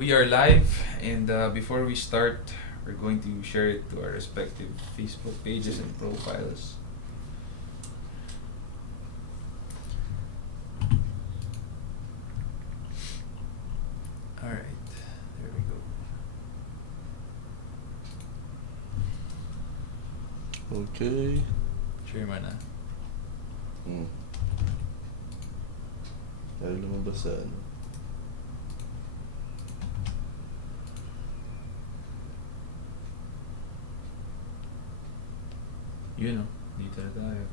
We are live, and before we start, we're going to share it to our respective Facebook pages and profiles. Alright, there we go. Okay. Share mo na. Hmm. Ayaw lumabas sa ano. Yun o, dito na tayo.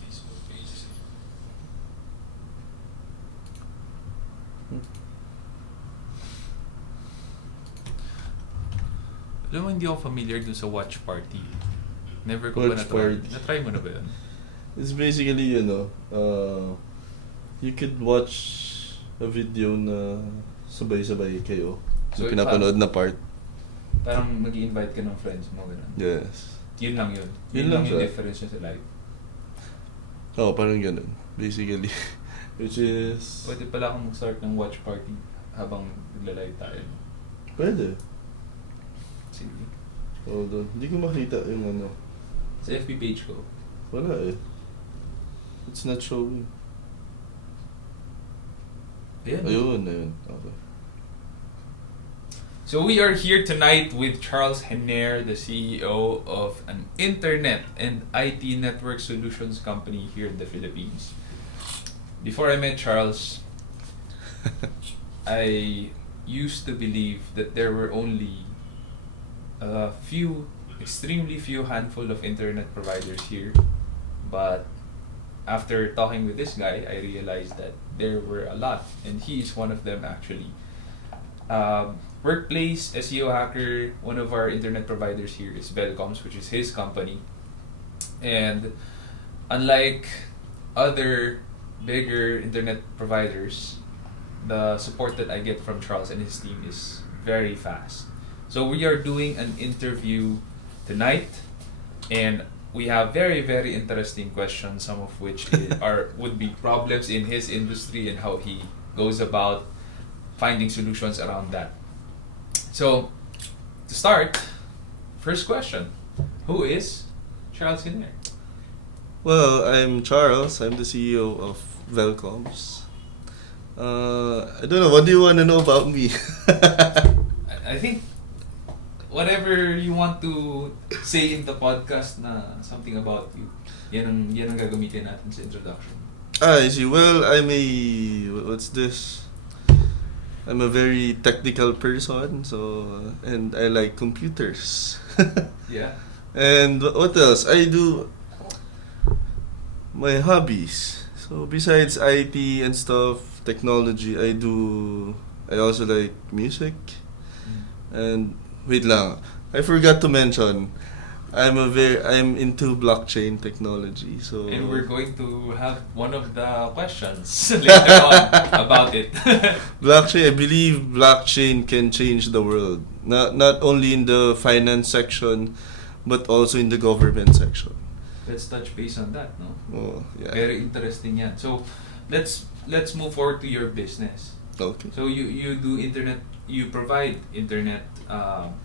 Facebook pages. Alam mo, hindi ako familiar dun sa watch party. Never ko ba Watch na-try. party. Na-try mo na ba yun? It's basically, you could watch a video na sabay-sabay kayo. So, So, pinapanood na part. Parang mag-i-invite ka ng friends mo, gano'n. Yes. Yun lang yun. Yun Yun lang lang yung siya. difference niya sa live. Oo, parang ganun. Basically. Which is... Pwede pala akong mag-start ng watch party habang nagla-live tayo. Pwede. Sige. Hold on. Hindi ko makita yung ano. Sa FB page ko. Wala eh. It's not showing. Ayan. Ayun. Okay. So we are here tonight with Charles Henner, the CEO of an internet and IT network solutions company here in the Philippines. Before I met Charles, I used to believe that there were only a few, extremely few handful of internet providers here. But after talking with this guy, I realized that there were a lot, and he is one of them actually. Workplace SEO Hacker, one of our internet providers here is Belcoms, which is his company. And unlike other bigger internet providers, the support that I get from Charles and his team is very fast. So we are doing an interview tonight, and we have very, very interesting questions, some of which would be problems in his industry and how he goes about finding solutions around that. So, to start, first question. Who is Charles Henner? Well, I'm Charles. I'm the CEO of Velcoms. I don't know. What do you want to know about me? I think whatever you want to say in the podcast na something about you, yan ang gagamitin natin sa introduction. I see. Well, what's this? I'm a very technical person, and I like computers. Yeah. And what else? I do my hobbies. So besides IT and stuff, technology, I also like music. And wait lang, I forgot to mention, I'm into blockchain technology. So And we're going to have one of the questions later on about it. blockchain, I believe blockchain can change the world. Not only in the finance section, but also in the government section. Let's touch base on that, no? Oh, yeah. Very interesting yan. So, let's move forward to your business. Okay. So you provide internet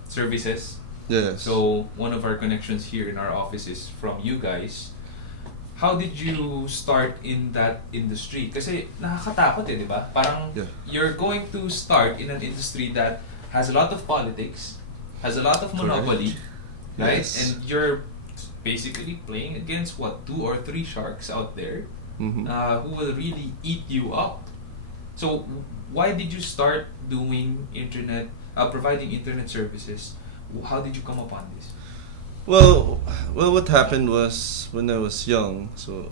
services. Yes. So one of our connections here in our office is from you guys. How did you start in that industry? Kasi nakakatakot di ba? Parang Yeah. you're going to start in an industry that has a lot of politics, has a lot of monopoly, right? Yes. And you're basically playing against two or three sharks out there Mhm. who will really eat you up. So why did you start doing providing internet services? How did you come upon this? Well, what happened was when I was young. So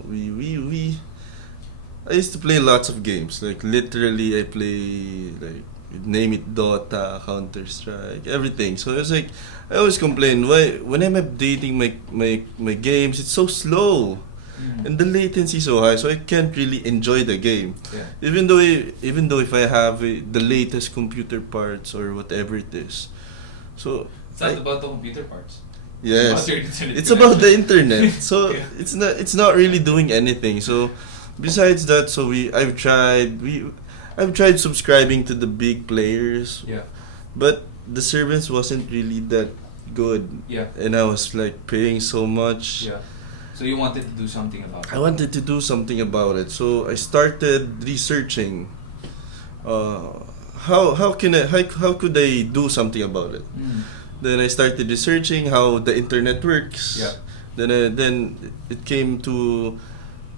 I used to play lots of games. Like literally, I play like name it, Dota, Counter Strike, everything. So it was like I always complain why when I'm updating my games, it's so slow. And the latency is so high, so I can't really enjoy the game. Yeah. Even though if I have the latest computer parts or whatever it is, so It's not about the computer parts. yes, It's about your internet it's about the connection. internet. So Yeah. it's not really doing anything. So besides that, I've tried I've tried subscribing to the big players, Yeah. but the service wasn't really that good. Yeah. And I was like paying so much. Yeah. So you wanted to do something about it. I wanted to do something about it, so I started researching. How could I do something about it? Mm. Then I started researching how the internet works. Yeah. Then it came to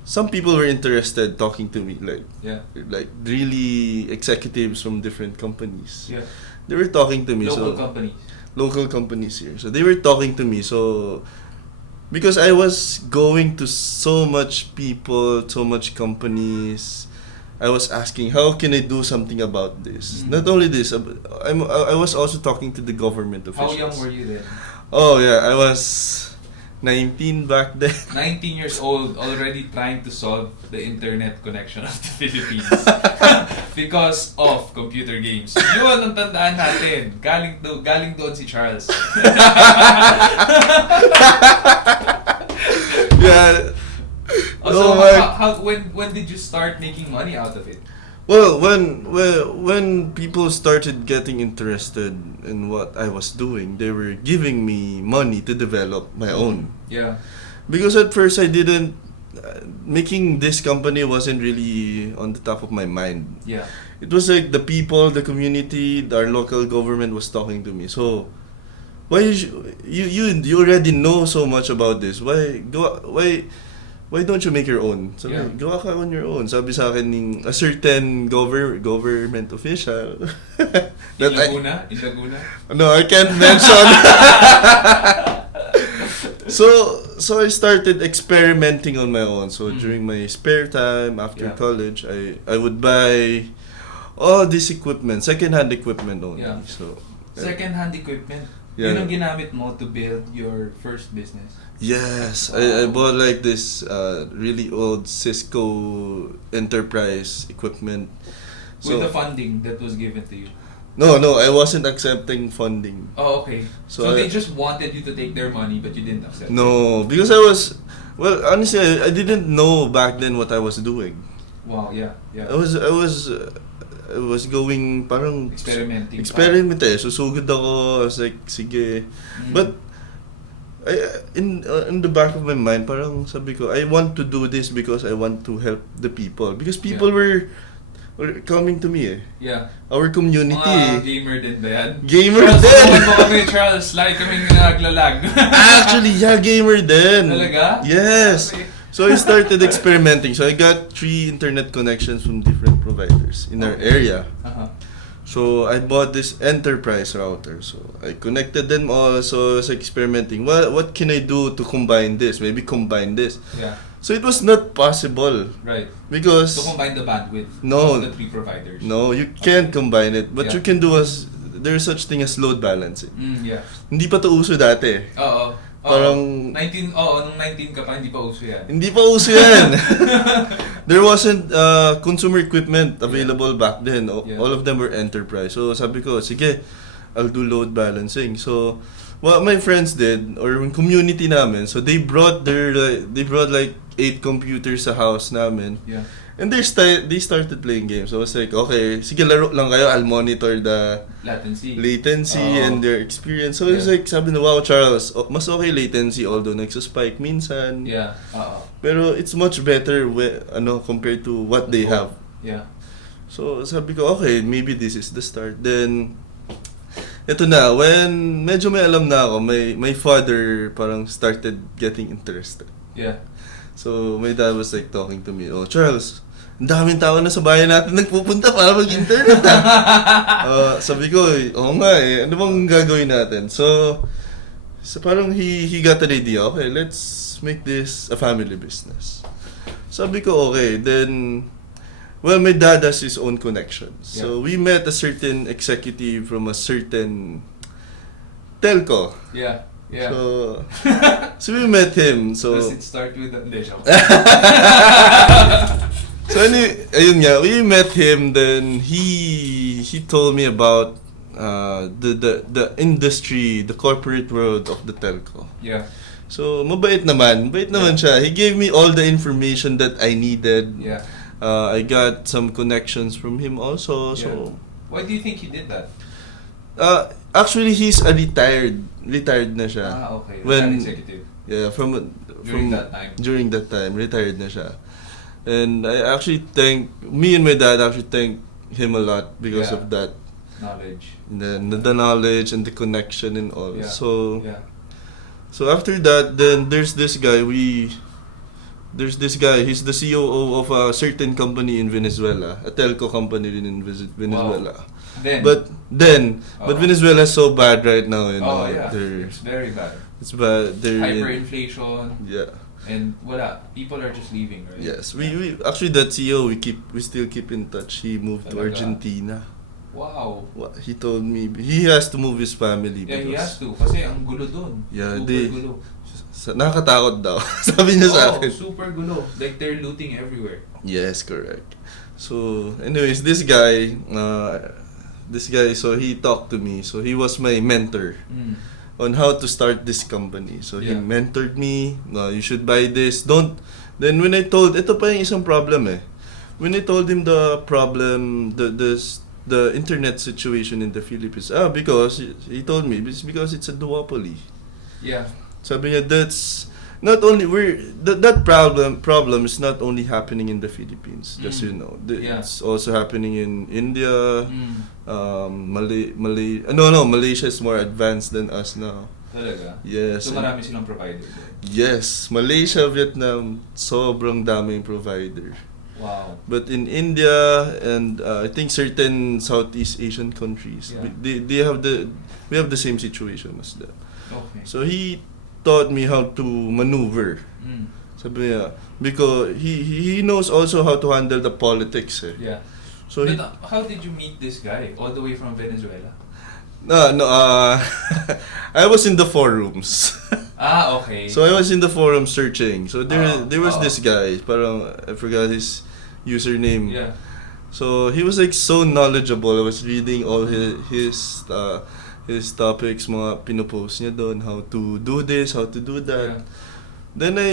some people were interested talking to me, Yeah. like really executives from different companies. Yeah. They were talking to me. Local so companies. local companies here. So they were talking to me. So because I was going to so much people, so much companies, I was asking how can I do something about this. Mm. Not only this, I was also talking to the government How officials. young were you then? Oh yeah, I was 19 back then. 19 years old, already trying to solve the internet connection of the Philippines. Because of computer games. Yun ang tandaan natin. Galing doon si Charles. Yeah. Also, Oh my. when did you start making money out of it? Well, when people started getting interested in what I was doing, they were giving me money to develop my own. Yeah. Because at first I didn't making this company wasn't really on the top of my mind. Yeah. It was like the people, the community, our local government was talking to me. So why you already know so much about this? Why don't you make your own? Sabi, Yeah. gawa ka on your own. Sabi sa akin ng a certain government official. In Laguna? No, I can't mention. So I started experimenting on my own. So during my spare time after Yeah. college, I would buy all this equipment, second-hand equipment only. Yeah. So Second-hand equipment. Yeah. Yun ang ginamit mo to build your first business. yes, I bought like this really old Cisco Enterprise equipment. With the funding that was given to you. No, I wasn't accepting funding. Oh, okay. So So I- they just wanted you to take their money, but you didn't accept. No, because I was, well, honestly, I didn't know back then what I was doing. Wow, yeah, yeah. I was going parang Experimenting. experiment eh. Susugod ako. I was like, sige. Mm. But in the back of my mind, parang sabi ko, I want to do this because I want to help the people. Because people were coming to me eh. Yeah. Our community Mga eh. gamer din ba yan? Gamer Charles, din! tulungan mo kami, Charles. Like kaming naglalag. Actually, yeah, gamer din. Talaga? Yes. Okay. So I started experimenting. So I got 3 internet connections from different providers in our area. Uh-huh. So I bought this enterprise router. So I connected them all. So I was experimenting. What can I do to combine this? Maybe combine this. Yeah. So it was not possible Right. because To combine the bandwidth No. of the 3 providers. no, you can't combine it. What Yeah. you can do is there's such thing as load balancing. Yeah. Hindi pa to uso dati. Oo. Parang- 19, nung 19 ka pa, hindi pa uso yan. Hindi pa uso yan. There wasn't consumer equipment available back then. Yeah. All of them were enterprise. So sabi ko, sige, I'll do load balancing. So what my friends did, or yung community namin, so they brought like 8 computers sa house namin. Yeah. And they started playing games. So I was like, okay, sige, laro lang kayo. I'll monitor the latency Oo. and their experience. So it was Yeah. like, sabi na, wow, Charles, mas okay latency although nagsa-spike minsan. Yeah. Pero it's much better compared to what they have. Yeah. So sabi ko, okay, maybe this is the start. Then eto na, when medyo may alam na ako, my father parang started getting interested. Yeah. So my dad was like talking to me, oh Charles, ang daming tao na sa bayan natin nagpupunta para mag-internet sabi ko, oo nga eh, ano bang gagawin natin? So parang he got an idea, okay, let's make this a family business. Sabi ko, okay, then, well, my dad has his own connections. So we met a certain executive from a certain telco. Yeah. Yeah. So we met him. So Does it start with a joke? So ayun nga, we met him. Then he told me about the industry, the corporate world of the telco. Yeah. So mabait naman siya. He gave me all the information that I needed. Yeah. I got some connections from him also. So Why do you think he did that? actually he's a retired na siya. Okay. When- An executive. Yeah, During that time. During that time, retired na siya. And I actually me and my dad actually thank him a lot because Yeah. of that. Knowledge. The knowledge and the connection and all. Yeah. So Yeah. so after that, then there's this guy. He's the COO of a certain company in Venezuela, a telco company in Venezuela. Then. But Oh. Venezuela is so bad right now. You know, Oh yeah. they're- It's very bad. it's bad. They're Hyperinflation. yeah. And wala. People are just leaving, right? Yes, we actually that CEO we still keep in touch. He moved to Talaga? Argentina. Wow. He told me he has to move his family Yeah, he has because to. Kasi ang gulo dun. Yeah, Super gulo. nakakatakot daw. Sabi niya sa akin. Super gulo. Like they're looting everywhere. Yes, correct. So, anyways, this guy, so he talked to me. So he was my mentor on how to start this company. So he Yeah. mentored me. You should buy this. Don't. Then when I told, ito pa yung isang problem eh. When I told him the problem, the internet situation in the Philippines, because he told me it's because it's a duopoly. Yeah. Sabi niya, that's not only that problem is not only happening in the Philippines, just you know. Yeah. It's also happening in India, Mm. Malaysia is more advanced than us now. Talaga? Yes. So marami silang provider doon. Yes, Malaysia, Vietnam, sobrang daming provider. Wow. But in India and I think certain Southeast Asian countries, Yeah. we have the same situation as them. Okay. So he taught me how to maneuver. Mm. Sabi niya, because he knows also how to handle the politics eh. Yeah. So But how did you meet this guy all the way from Venezuela? I was in the forums. Okay. So I was in the forum searching. So there was Oh. this guy, parang I forgot his username. Yeah. So he was like so knowledgeable. I was reading all his topics, mga pinopost niya doon, how to do this, how to do that. Yeah. Then I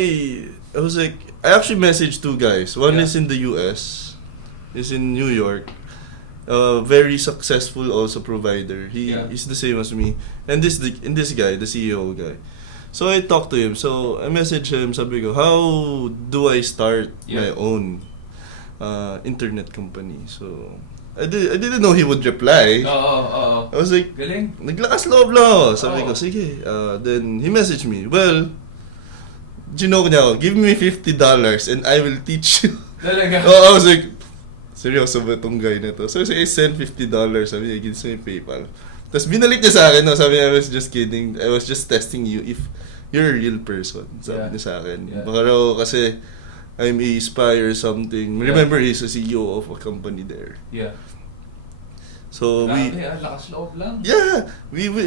was like, I actually messaged two guys. One Yeah. is in the US, is in New York. Very successful also provider. He's the same as me. And this guy, the CEO guy. So I talked to him. So I messaged him, sabi ko, how do I start my own internet company? So I didn't know he would reply. Oo. I was like, Galing. naglakas loob lang ako. Sabi ko, Oo. sige. Then he messaged me, well, ginoke niya ako, give me $50 and I will teach you. Talaga. I was like, seryoso ba itong guy na to? So I sent $50, sabi niya, gives me PayPal. Tapos binalik niya sa akin, no? Sabi niya, I was just kidding. I was just testing you if you're a real person. Sabi niya sa akin. Yeah. Baka raw kasi I'm a spy or something. Remember, he's a CEO of a company there. Yeah. So Grabe, lakas loob lang. yeah,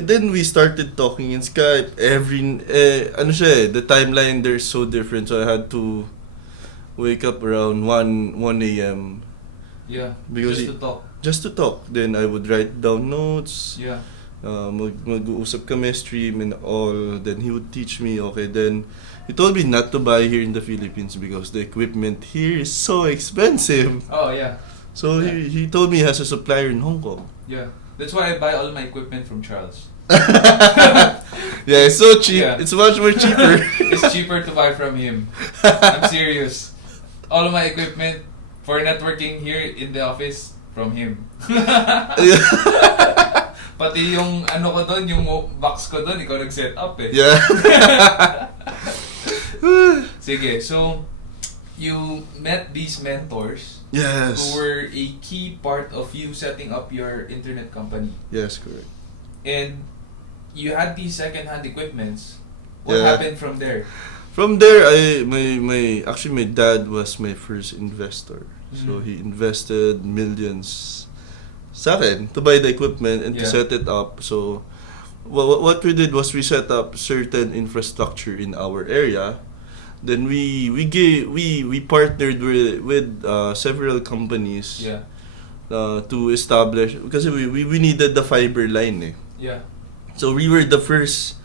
then we started talking in Skype. The timeline there is so different. So I had to wake up around 1 a.m. Yeah. Because just to talk. Then I would write down notes. Yeah. Mag-uusap kami, stream and all. Then he would teach me. Okay, then he told me not to buy here in the Philippines because the equipment here is so expensive. Oh, yeah. So he told me he has a supplier in Hong Kong. Yeah. That's why I buy all my equipment from Charles. Yeah, it's so cheap. Yeah. It's much more cheaper. It's cheaper to buy from him. I'm serious. All of my equipment for networking here in the office from him. Pati yung ano ko doon, yung box ko doon, ikaw nag-set up eh. Yeah. Sige, so you met these mentors Yes. who were a key part of you setting up your internet company. Yes, correct. And you had these second-hand equipments. What Yeah. happened from there? From there, my dad was my first investor. So Mhm. he invested millions sa akin to buy the equipment and to Yeah. set it up. So what we did was we set up certain infrastructure in our area. Then we partnered with several companies Yeah. to establish, because we needed the fiber line eh. Yeah. So we were the first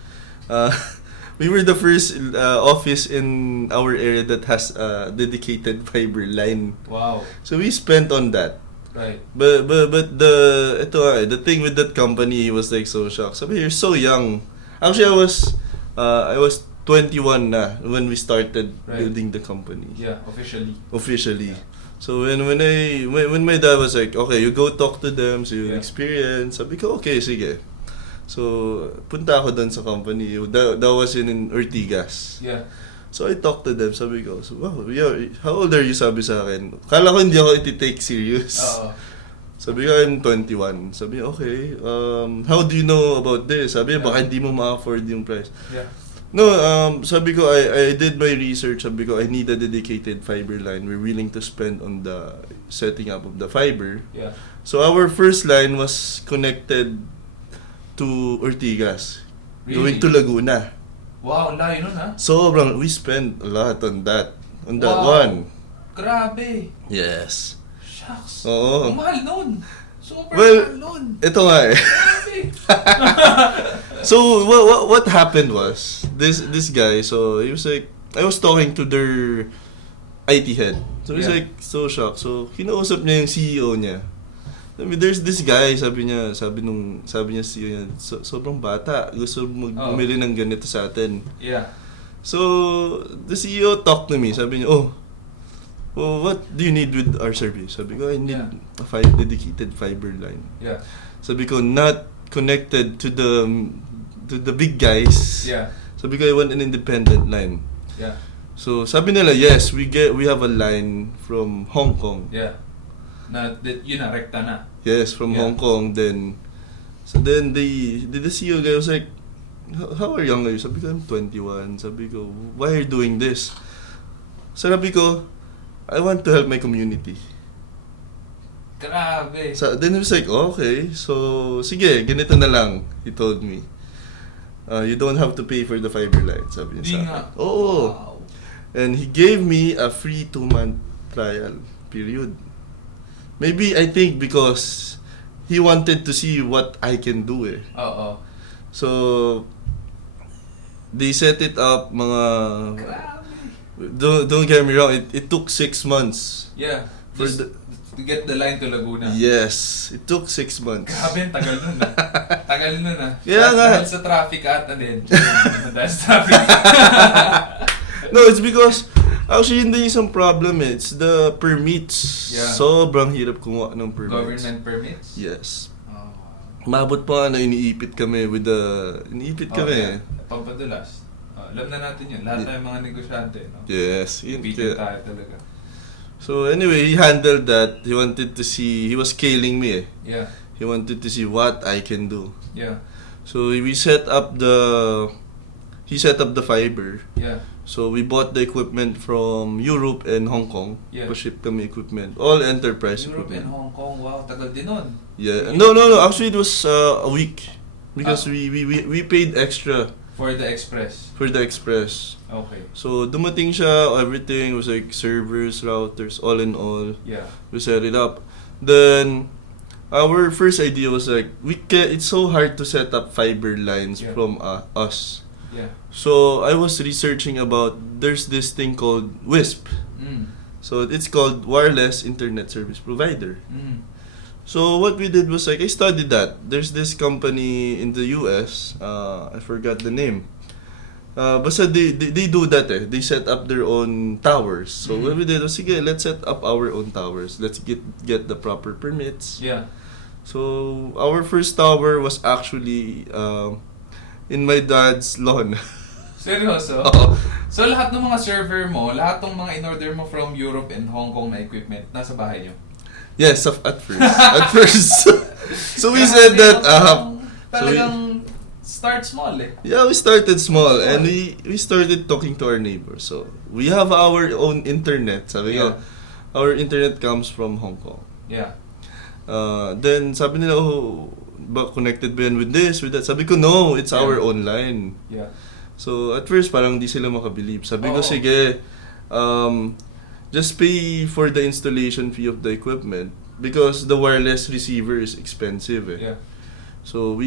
we were the first office in our area that has a dedicated fiber line. Wow. So we spent on that. Right. But the thing with that company was like so shocked. Sabi, you're so young. Actually, I was 21 na when we started Right. building the company. Yeah, Officially. So when my dad was like, okay, you go talk to them, so you Yeah. experience. Sabi ko, okay, sige. So punta ako doon sa company. That was in Ortigas. Yeah. So I talked to them, sabi ko, so, wow, yeah, how old are you, sabi sa akin. Kala ko hindi ako iti-take serious. Oo. Sabi ko, I'm 21. Sabi, okay, how do you know about this? Sabi, baka hindi mo ma-afford yung price. Yeah. No, sabi ko, I did my research. Sabi ko, I need a dedicated fiber line. We're willing to spend on the setting up of the fiber. Yeah. So our first line was connected to Ortigas, Really? going to Laguna. Wow, layo nun ha? Sobrang, we spent a lot on that Wow. one. Grabe. Yes. Shucks. Oo. Ang mahal nun. Super Well, mahal nun. Ito nga eh. Grabe. So what happened was this guy. So he was like, I was talking to their IT head. So he's Yeah. like so shocked. So kinausap niya yung CEO niya. I mean, there's this guy, sabi niya CEO niya, sobrang bata, gusto bumili ng ganito sa atin. Yeah. So the CEO talked to me. Sabi niya, oh, what do you need with our service? Sabi ko, I need Yeah. a dedicated fiber line. Yeah. Sabi ko, not connected to the big guys. Yeah. Sabi ko, I want an independent line. Yeah. So sabi nila, yes, we have a line from Hong Kong. Yeah. Yun na, rekta na. Yes, from Yeah. Hong Kong. Then the CEO guy was like, how young are you? Sabi ko, I'm 21. Sabi ko, why are you doing this? Sabi ko, I want to help my community. Grabe. So then he was like, okay, so sige, ganito na lang, he told me. You don't have to pay for the fiber line, sabi niya Di sa nga. akin. Oo. Wow. And he gave me a free 2-month trial period. Maybe, I think, because he wanted to see what I can do eh. Oo. So, they set it up, mga... Grabe. Don't get me wrong, it took 6 months. Yeah. For Just to get the line to Laguna. Yes, it took 6 months. Grabe, tagal nun ah. Tagal nun ah. Yeah nga. Dahil sa traffic ata din. Dahil sa traffic. No, it's because actually hindi isang problem eh. It's the permits. Yeah. Sobrang hirap kumuha ng permits. Government permits? Yes. Oh. Mabot pa nga na iniipit kami with the... Iniipit kami yeah. eh. Pampadulas. Alam na natin yun. Lahat tayong mga negosyante. No? Yes. Ipitin tayo talaga. So anyway, he handled that. He wanted to see... He was scaling me eh. Yeah. He wanted to see what I can do. Yeah. So we set up the... He set up the fiber. Yeah. So we bought the equipment from Europe and Hong Kong. Yeah. Pa-ship kami equipment. All enterprise Europe equipment. and Hong Kong. Wow, tagal din nun. Yeah. No. Actually, it was a week. Because we paid extra For the express. for the express. Okay. So dumating siya, everything was like servers, routers, all in all. Yeah. We set it up. Then our first idea was like it's so hard to set up fiber lines Yeah. from us. Yeah. So I was researching about there's this thing called WISP. Mm. So it's called Wireless Internet Service Provider. Mm. So what we did was like I studied that. There's this company in the US, I forgot the name. Basta they do that eh. They set up their own towers. So what we did was sige, let's set up our own towers. Let's get the proper permits. Yeah. So our first tower was actually in my dad's lawn. Seryoso? Oo. So lahat ng mga server mo, lahat ng mga in-order mo from Europe and Hong Kong na equipment, nasa bahay nyo? Yes, at first. At first. So we set that up. Talagang start small eh. Yeah, we started small and we started talking to our neighbors. So we have our own internet. Sabi ko, our internet comes from Hong Kong. Yeah. Then sabi nila, oh, ba connected ba yan with this, with that? Sabi ko, no, it's our own line. Yeah. So at first parang di sila makabilib. Sabi ko, Oo. sige, just pay for the installation fee of the equipment because the wireless receiver is expensive eh. Yeah. So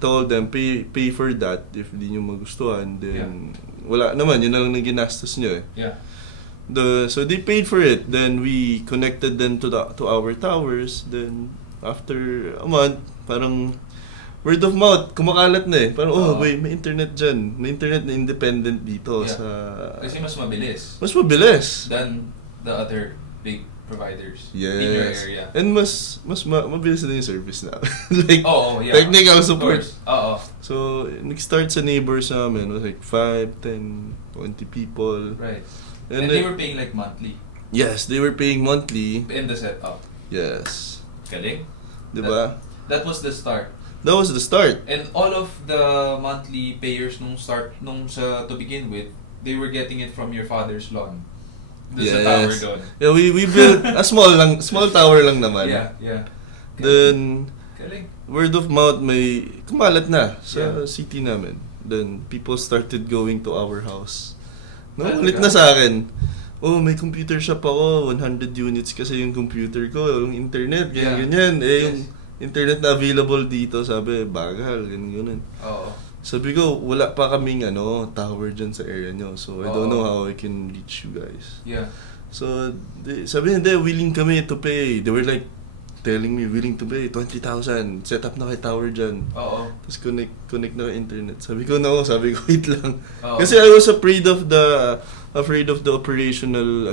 told them pay for that if hindi nyo magustuhan, then wala naman, yun na lang ginastos nyo eh. Yeah. So they paid for it. Then we connected them to our towers. Then after a month, parang word of mouth, kumakalat na eh. Parang wait, may internet dyan. May internet na independent dito sa... Kasi mas mabilis. Mas mabilis. Than the other big providers yes. in your area. And mabilis na yung service na. Like, yeah. technical support. So, nag-start sa neighbors namin, was like 5, 10, 20 people. Right. And they were paying like monthly? Yes, they were paying monthly. In the setup? Yes. Galing. Diba? That was the start. That was the start. And all of the monthly payers to begin with, they were getting it from your father's lawn. Sa tower doon. Yeah, we built a small tower lang naman. Yeah. Then Galing. word of mouth may kumalat na sa city namin. Then people started going to our house. Ulit na sa akin. May computer shop ako, 100 units kasi yung computer ko, yung internet, ganyan. Yung internet na available dito, sabi, bagal, ganyan. Oo. Sabi ko, wala pa kaming tower dyan sa area nyo. So, I don't know how I can reach you guys. Yeah. So, sabi nila, willing kami to pay. They were like, telling me, willing to pay 20,000. Set up na kay tower dyan. Oo. Tapos connect na kay internet. Sabi ko, wait lang. Oo. Kasi I was afraid of the operational,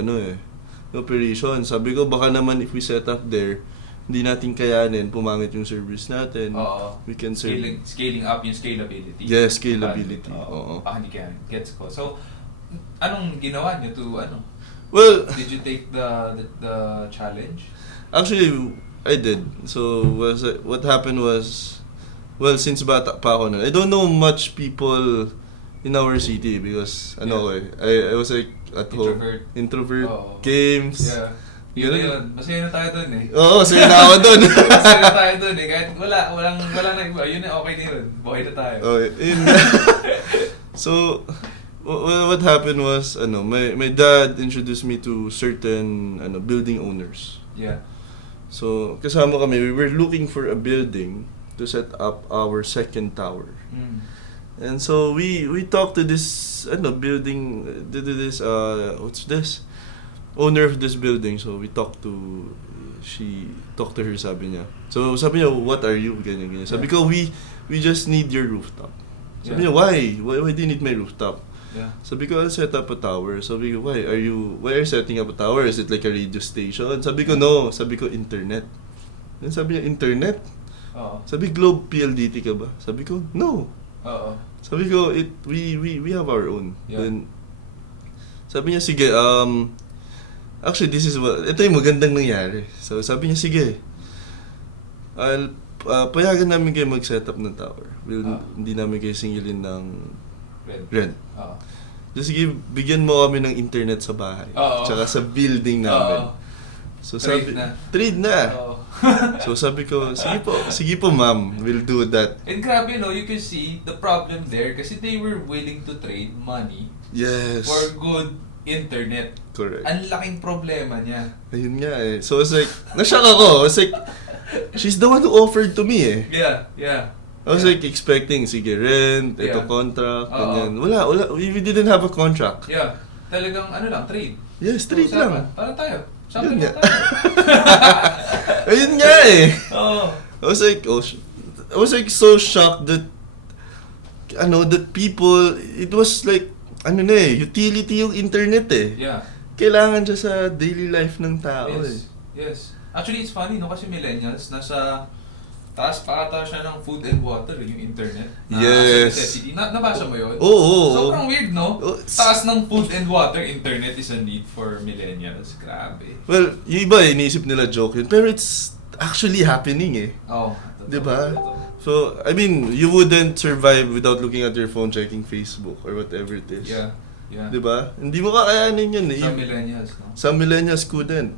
operation. Sabi ko, baka naman if we set up there, hindi natin kayanin, pumangit yung service natin. Oo. We can serve. Scaling up yung scalability. Yes, scalability. Oo. Baka hindi kaya. Gets ko. So, anong ginawa nyo to, Well, did you take the challenge? actually, I did. So, what happened was, since bata pa ako I don't know much people in our city because, I was like, at home. Introvert. Games. Yeah. Yun. Masaya na tayo dun eh. Oo, masaya na ako dun. Masaya na tayo dun eh. Kahit walang na iba. Yun na, okay na yun. Buhay na tayo. So, what happened was, my dad introduced me to certain building owners. Yeah. So, kasama kami, we were looking for a building to set up our second tower. And so we talked to this building, what's this? Owner of this building. So she talked to her, sabi niya. So sabi niya, what are you? Ganyan. Sabi ko, we just need your rooftop. Sabi niya, why? Why do you need my rooftop? Yeah. Sabi ko, I'll set up a tower. Sabi ko, why are you setting up a tower? Is it like a radio station? Sabi ko, no. Sabi ko, internet. Then sabi niya, internet? Oo. Sabi, Globe PLDT ka ba? Sabi ko, no. Oo. Sabi ko, we have our own. Yeah. Then sabi niya, sige, actually, ito yung magandang nangyari. So, sabi niya, sige, payagan namin kayo mag-set up ng tower. Hindi namin kayo singilin ng rent. Just sige, bigyan mo kami ng internet sa bahay. Tsaka sa building namin. So, trade na. So, sabi ko, sige po ma'am, we'll do that. And grabe, you can see the problem there kasi they were willing to trade money for good internet. Correct. Ang laking problema niya. Ayun nga eh. So, it's like, na-shock ako. It's like, she's the one who offered to me eh. Yeah. I was like expecting, sige, rent, ito contract, ganyan. Wala. We didn't have a contract. Yeah. Talagang trade. Yes, trade lang. Para tayo. Yun nga. Tayo. Ayun nga eh. Oo. I was like so shocked that, that people, it was like, utility yung internet eh. Yeah. Kailangan siya sa daily life ng tao Yes. Actually, it's funny, kasi millennials, nasa taas pa ata siya ng food and water, yung internet. Yes. Necessity. Nabasa mo yun? Oo. Sobrang weird, no? Taas ng food and water, internet is a need for millennials. Grabe. Well, yung iba iniisip nila joke yun, pero it's actually happening eh. Oo. Diba? So, I mean, you wouldn't survive without looking at your phone, checking Facebook or whatever it is. Yeah. Diba? Hindi mo kakayanin yun eh. Some millennials, no? Some millennials couldn't.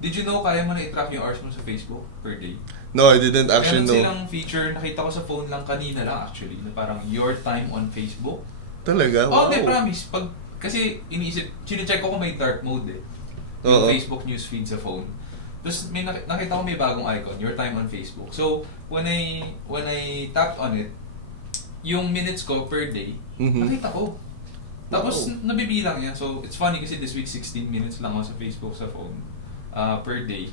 Did you know kaya mo na i-track yung hours mo sa Facebook per day? No, I didn't actually know. Meron silang feature, nakita ko sa phone lang kanina lang actually, na parang your time on Facebook. Talaga? Wow. Hindi, promise. Kasi iniisip, sine-check ko kung may dark mode eh. Yung Facebook newsfeed sa phone. Tapos may nakita ko may bagong icon, your time on Facebook. So, when I tapped on it, yung minutes ko per day, nakita ko. Tapos, nabibilang yan. So, it's funny kasi this week, 16 minutes lang ako sa Facebook sa phone per day.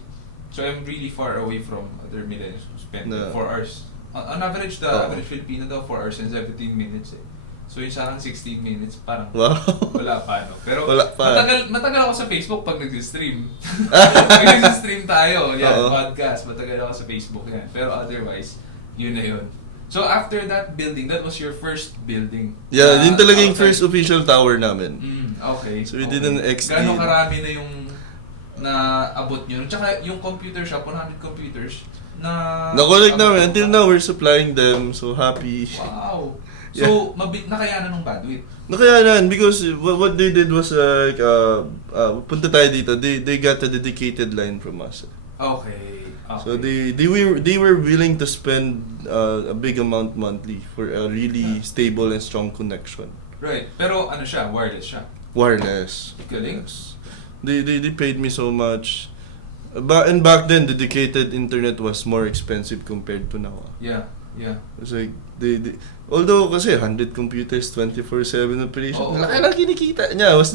So, I'm really far away from other millennials who spend 4 hours. On average, the average Filipino daw 4 hours and 17 minutes eh. So, yung sarang 16 minutes, parang wala pa, no? Pero, matagal ako sa Facebook pag nag-stream. Pag nag-stream tayo, podcast, matagal ako sa Facebook yan. Pero otherwise, yun na yun. So after that building, that was your first building? Yeah, yun talaga yung first official tower namin. Okay. So we did an XD. Gano'ng karami na yung na-abot nyo? Tsaka yung computer shop, 100 computers, na-collect namin. Until now, we're supplying them. So happy. Wow. So, nakayanan ng bandwidth? Nakayanan because what they did was punta tayo dito, they got a dedicated line from us. Okay. So they were willing to spend a big amount monthly for a really stable and strong connection. Right. Pero ano siya? Wireless siya? Wireless. Galing. Yes. They paid me so much. And back then, dedicated internet was more expensive compared to now. Yeah. It's like although kasi 100 computers, 24/7 operation. Laki lang kinikita niya. I was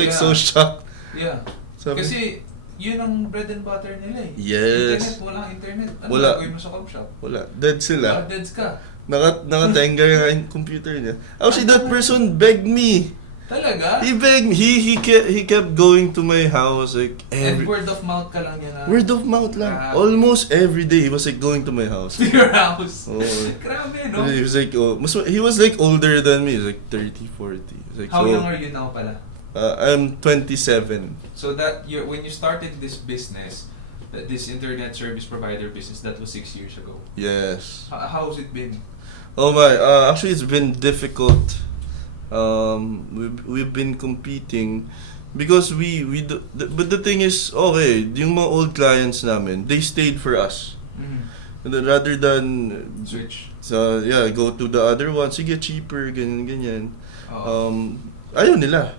like so shocked. Yeah. Kasi yun ang bread and butter nila eh. Yes. Walang internet. Ano gagawin mo sa com shop? Wala. Dead sila. Deads ka. Naka-tenga yung computer niya. Actually, that person begged me. Talaga? He begged me. He kept going to my house like And word of mouth ka lang yan. Word of mouth lang. Almost every day he was like going to my house. To your house? Oh. Grabe, no? He was like, he was like older than me. He was like 30, 40. Like, How young are you now pala? I'm 27. So when you started this business, this internet service provider business, that was 6 years ago. Yes. How's it been? Oh my, actually it's been difficult. We've been competing because but the thing is, okay, yung mga old clients namin, they stayed for us. And then rather than switch. So yeah, go to the other one, sige cheaper, ganyan. Ayaw nila.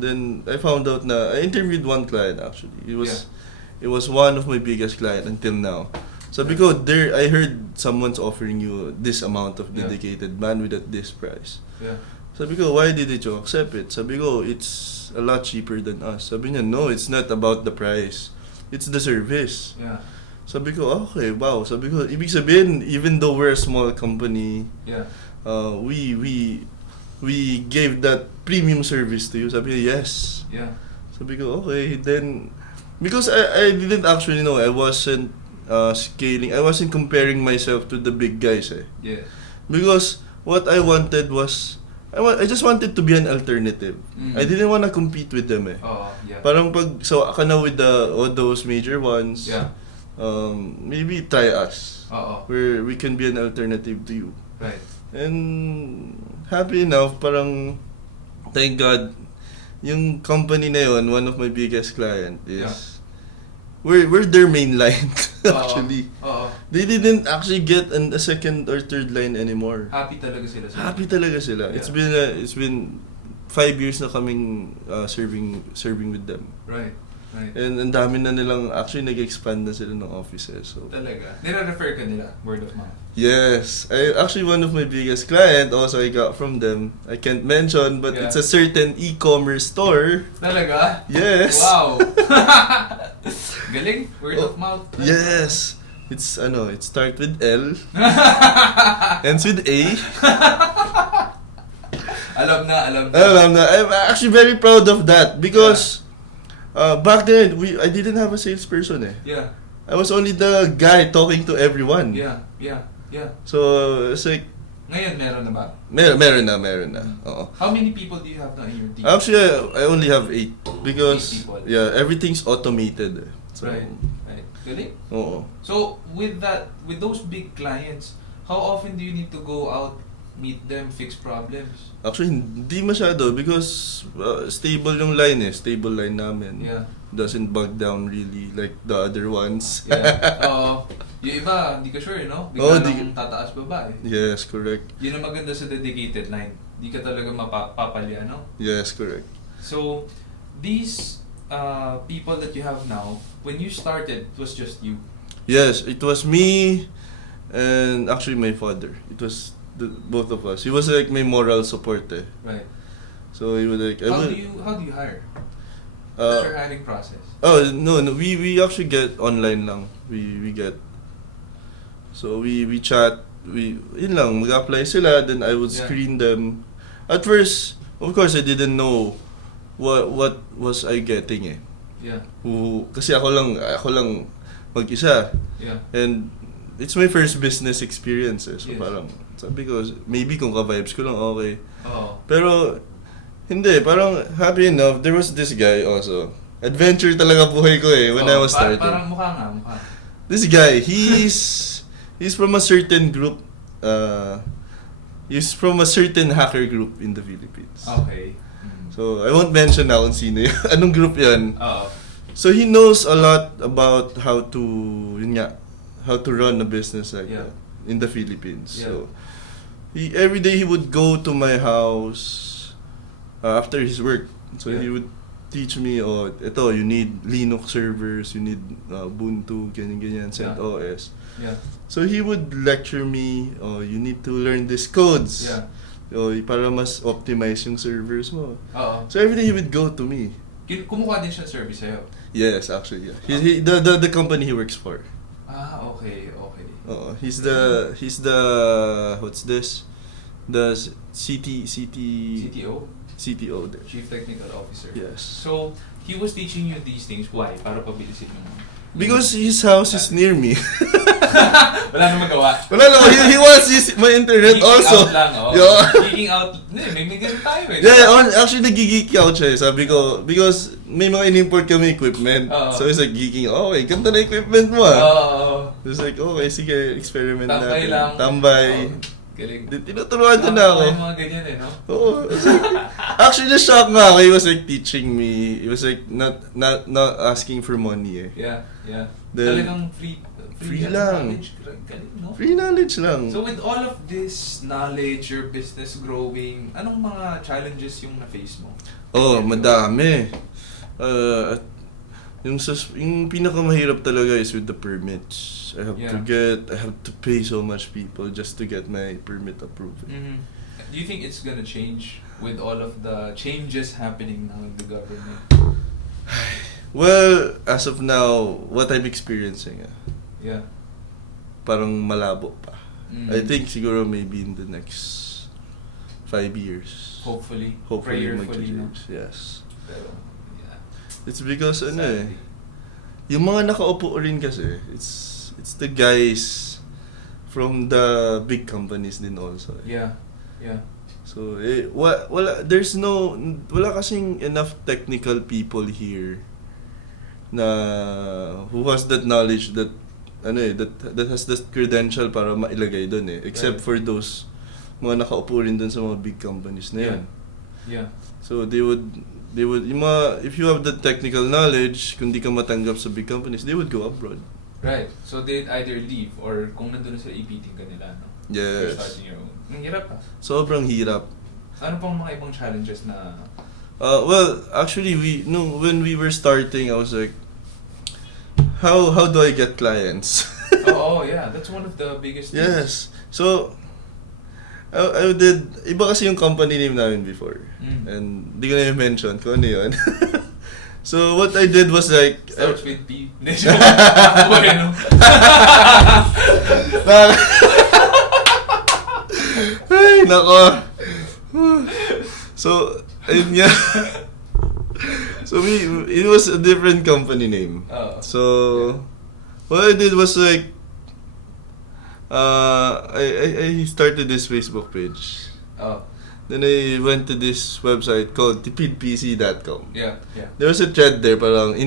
Then I found out na I interviewed one client actually. It was one of my biggest client until now. Sabi ko, I heard someone's offering you this amount of dedicated bandwidth at this price. Yeah. Sabi ko, why did you accept it? Sabi ko, it's a lot cheaper than us. Sabi niya, no, it's not about the price. It's the service. Yeah. Sabi ko, okay, wow. Sabi ko, ibig sabihin, even though we're a small company, we gave that premium service to you. Sabi niya, yes. Yeah. Sabi ko, okay, then, because I didn't actually know, I wasn't scaling, I wasn't comparing myself to the big guys eh. Yeah. Because what I wanted was, I just wanted to be an alternative. I didn't want to compete with them eh. Parang so ka na with all those major ones, maybe try us. Where we can be an alternative to you. Right. And happy enough, parang thank God, yung company na yun, one of my biggest client is, we're their main line actually. They didn't actually get a second or third line anymore. Happy talaga sila. Happy talaga sila. Yeah. It's been 5 years na kaming serving with them. Right. And ang dami na nilang actually nag-expand na sila ng offices. So talaga. Nire-refer ka nila, word of mouth. Yes. Actually one of my biggest client also I got from them. I can't mention but it's a certain e-commerce store. Talaga? Yes. Wow. Galing, word of mouth. Yes. It's it starts with L. Ends with A. Alam na. I'm actually very proud of that because back then I didn't have a salesperson eh. Yeah. I was only the guy talking to everyone. Yeah. So it's like ngayon meron na ba? Meron na. Oo. How many people do you have na in your team? Actually, I only have 8 because 8 people. everything's automated. So, right. Galing. Oo. So with those big clients, how often do you need to go out, meet them, fix problems? Actually, hindi masyado because stable yung line eh. Stable line namin. Yeah. Doesn't bug down really like the other ones. Yeah. Yung iba, hindi ka sure, no? Bigla nang tataas baba eh. Yes, correct. Yun ang maganda sa dedicated line. Hindi ka talaga mapapalya, no? Yes, correct. So, these people that you have now, when you started, it was just you. Yes, it was me and actually my father. It was both of us. He was like my moral support eh. Right. So he would like How do you hire? What's your hiring process? Oh no, we actually get online lang. We get. So we chat, yun lang, mag-apply sila, then I would screen them. At first, of course, I didn't know what was I getting eh. Yeah. Kasi ako lang mag-isa. Yeah. And it's my first business experience eh. So Yes. parang, sabi ko, maybe kung ka-vibes ko lang okay. Oo. Pero, hindi, parang happy enough, there was this guy also. Adventure talaga buhay ko eh, when I was starting. Parang mukha. This guy, he's from a certain group. He's from a certain hacker group in the Philippines. Okay. So I won't mention na kung sino yun. Anong group yan? Oo. So he knows a lot about how to run a business like Yeah. that in the Philippines. Yeah. So every day he would go to my house after his work. So Yeah. he would teach me, ito, you need Linux servers, you need Ubuntu, ganyan, CentOS. Yeah. So he would lecture me, you need to learn these codes. Yeah. Para mas optimize yung servers mo. Oo. So every day he would go to me. Kumukuha din siya ng service sa'yo? Yes, actually, yeah. The company he works for. Ah, okay. He's the what's this? The CTO? CTO there. Chief Technical Officer. Yes. So, he was teaching you these things. Why? Para pabilisin mo. Because his house is near me. Wala na magawa. Wala lang, he wants my internet Geeking also. out lang, oh. Yeah. Geeking out. May ganun tayo eh. Actually nagiggeek out siya. Sabi ko, because may mga in-import kami equipment. So it's like geeking, okay, ganda na equipment mo ah. It's like, okay, sige, experiment Tambay natin. lang. Tambay. Galing. Tinuturuan ko na ako. Yung mga ganyan eh, no? Oo. Actually, na-shock nga ako. He was like teaching me. He was like not asking for money eh. Yeah. Then, Talagang free lang. knowledge. Galing, no? Free knowledge lang. So with all of this knowledge, your business growing, anong mga challenges yung na-face mo? Madami. Yung pinakamahirap talaga is with the permits. I have to pay so much people just to get my permit approved. Mm-hmm. Do you think it's gonna change with all of the changes happening now in the government? Well, as of now, what I'm experiencing, parang malabo pa. Mm-hmm. I think siguro maybe in the next 5 years. Hopefully Prayerfully, no? yes. Pero, it's because sadly. yung mga nakaupo rin kasi, it's the guys from the big companies din also. Yeah. So, wala kasing enough technical people here na who has that knowledge that has that credential para mailagay doon eh. Except for those mga nakaupo rin doon sa mga big companies na yan. Yeah. So they would if you have the technical knowledge, kung di ka matanggap sa big companies, they would go abroad. Right. So they'd either leave or kung nandun na sila, ipiting ka nila, no? Yes. You're starting your own. Ang hirap ah. Sobrang hirap. Ano pang mga ibang challenges na... Well, actually, when we were starting, I was like, how do I get clients? Yeah. That's one of the biggest things. Yes. So, I did, iba kasi yung company name namin before. And di ko na i-mention kung ano yun. So, what I did was like... Starts with P. Bueno. Ay, nako. So, ayun nga. So, it was a different company name. So, what I did was like, I started this Facebook page. Then I went to this website called tipidpc.com. Yeah. There was a thread there, parang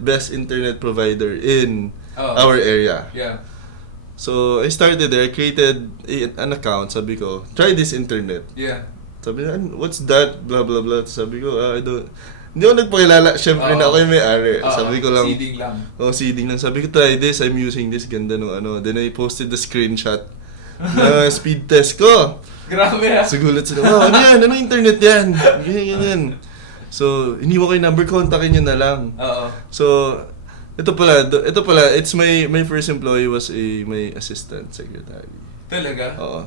best internet provider in our area. Yeah. So I started there, I created an account, sabi ko, try this internet. Yeah. Sabi niya, what's that? Blah blah blah. Sabi ko, hindi ako nagpakilala, syempre na ako yung may-ari. Sabi ko lang, seeding lang. Seeding lang. Sabi ko, try this, I'm using this, ganda nung ano. Then I posted the screenshot na speed test ko. Grabe ah. Sugulat sila, wow, ano yan? Anong internet yan? Ganyan. So, iniwan ko yung number, kontakin nyo na lang. Oo. So, ito pala, it's my first employee was my assistant secretary. Talaga? Oo.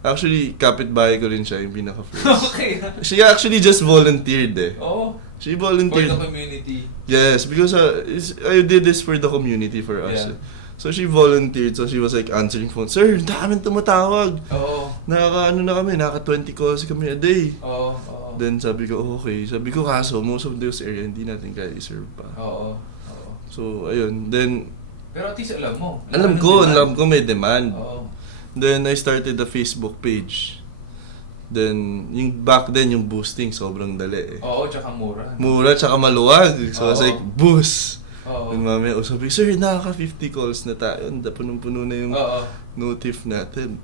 Actually, kapitbahay ko rin siya, yung pinaka-first. Okay. She actually just volunteered eh. Oo. She For volunteered. the community. Yes, because I did this for the community, for us. Yeah. So she volunteered, so she was like answering phone. Sir, daming tumatawag. Oo. Naka 20 calls kami a day. Oo. Oo. Then sabi ko, oh, okay. Sabi ko, kaso most of those area hindi natin kaya i-serve pa. Oo. Oo. So, ayun. Then, Pero at least alam mo. alam ko may demand. Oo. Then, I started the Facebook page. Then, yung back then, yung boosting, sobrang dali eh. Oo, tsaka mura. Mura, tsaka maluwag. So, I was Oo. like, boost! Oo. Then, mamaya, sabi, sir, nakaka 50 calls na tayo. Punong-puno na yung Oo. notif natin.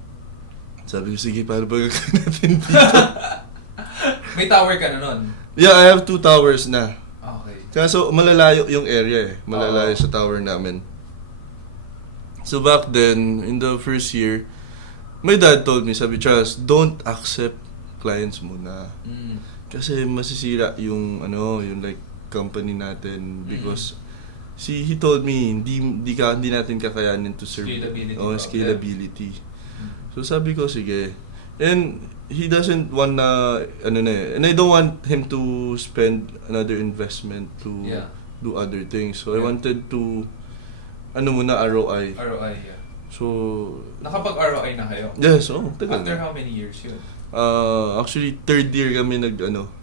Sabi ko, sige, paano ba gagawin natin dito? May tower ka na nun? Yeah, I have 2 towers na. Okay. Kaso, malalayo yung area eh. Malalayo Oo. sa tower namin. So, back then, in the first year, my dad told me, sabi, Charles, don't accept clients muna. Mm. Kasi masisira yung, yung like, company natin. Because, he told me, hindi natin kakayanin to serve. Scalability. Scalability. Mm. So, sabi ko, sige. And, he doesn't wanna, and I don't want him to spend another investment to Yeah. do other things. So, I Yeah. wanted to, muna, ROI. ROI, yeah. So, Nakapag-ROI na kayo? yes, tagal After na. how many years yun? Actually, third year kami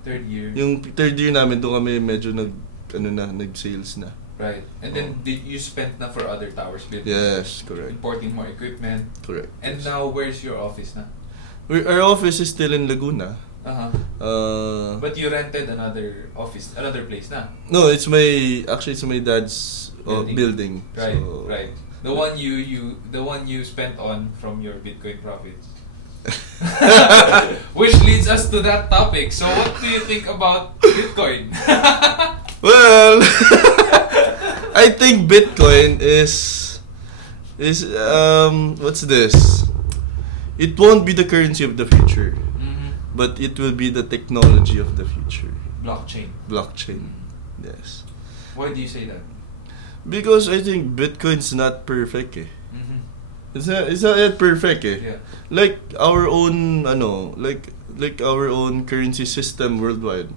Third year? yung third year namin, doon kami medyo nag-sales na. Right. And then, did you spent na for other towers? Building? Yes, correct. Importing more equipment? Correct. And yes. now, where's your office na? Our office is still in Laguna. Uh-huh. But you rented another office, another place na? No, it's my dad's building. Right, So, right. The one you spent on from your Bitcoin profits. Which leads us to that topic. So what do you think about Bitcoin? Well, I think Bitcoin is what's this? It won't be the currency of the future, but it will be the technology of the future. Blockchain. Blockchain. Yes. Why do you say that? Because I think Bitcoin's not perfect eh. Mm-hmm. It's not yet perfect eh. Yeah. Like our own like our own currency system worldwide.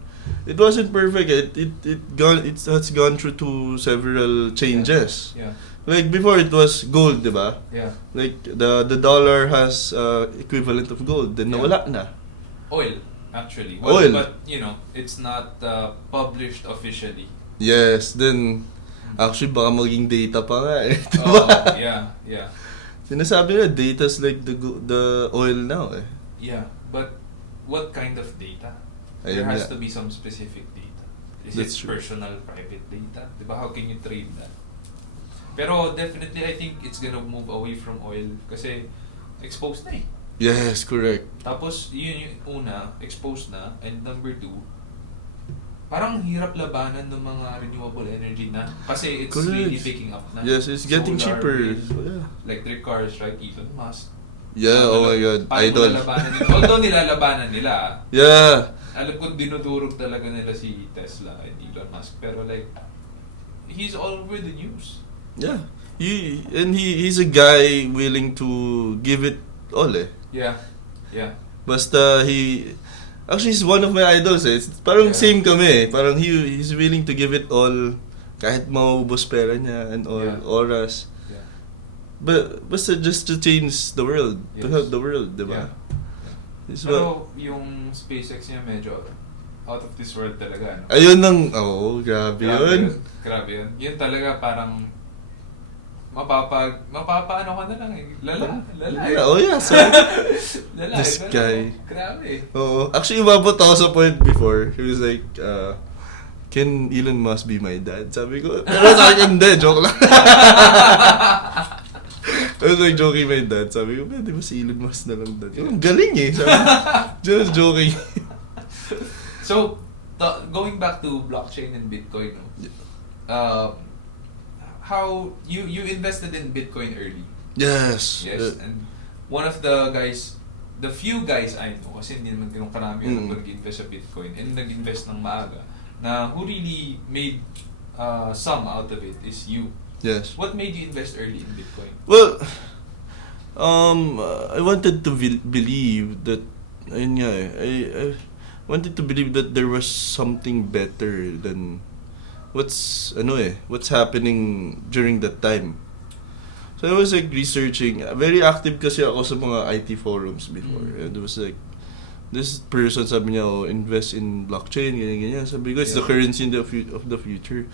It wasn't perfect. It has gone through to several changes. Yeah. Like before it was gold, diba? Yeah. Like the dollar has equivalent of gold. Then Yeah. nawala na. Oil, actually. Oil. But it's not published officially. Yes, then actually baka maging data pa nga eh. Oh, Diba? yeah. Sinasabi na data's like the oil now eh. Yeah, but what kind of data? Ayun There has nga. to be some specific data. Is That's it true. personal, private data? Diba? How can you trade that? Pero definitely, I think it's gonna move away from oil kasi exposed na eh. Yes, correct. Tapos, yun yung una, exposed na. And number 2, parang hirap labanan ng mga renewable energy na. Kasi it's Correct. really picking up na. Yes, it's getting Solar, cheaper. wind, So, yeah. electric cars, right? Elon Musk. Yeah, oh my god. Paano Idol. mo lalabanan nila? Although nilalabanan nila, Yeah. alam ko dinudurog talaga nila si Tesla and Elon Musk. Pero like, he's all over the news. Yeah. He's a guy willing to give it all eh. Yeah. Basta actually he's one of my idols eh. It's parang Yeah. same kami eh. Parang he's willing to give it all kahit maubos pera niya and all Yeah. oras. Yeah. But basta just to change the world, to Yes. help the world, diba? Yeah. It's what- Pero yung SpaceX niya medyo out of this world talaga. No? Ayun grabe yun. Grabe yun. Yun talaga parang mapapaano ka na lang eh. Lala eh. Oh yeah, so Lala this eh. Pero, guy. Grabe eh. Oo. Actually, umabot ako sa point before. He was like, can Elon Musk be my dad? Sabi ko, pero sa akin, hindi. Joke lang. I was like joking my dad. Sabi ko, di ba si Elon Musk na lang dad? Yung galing eh. Sabi ko, just joking. So, going back to blockchain and Bitcoin, no? How you invested in Bitcoin early? Yes. Yes, and one of the guys the few guys I know, kasi hindi naman ganun karami yung Mm. nag-invest sa Bitcoin and nag-invest ng maaga, na who really made some out of it is you. Yes. What made you invest early in Bitcoin? Well, I wanted to believe that, ayun nga eh, I wanted to believe that there was something better than what's happening during that time. So I was like researching, very active kasi ako sa mga IT forums before. And it was like, this person sabi niya, oh, invest in blockchain, ganyan. Sabi ko, it's the currency of the future.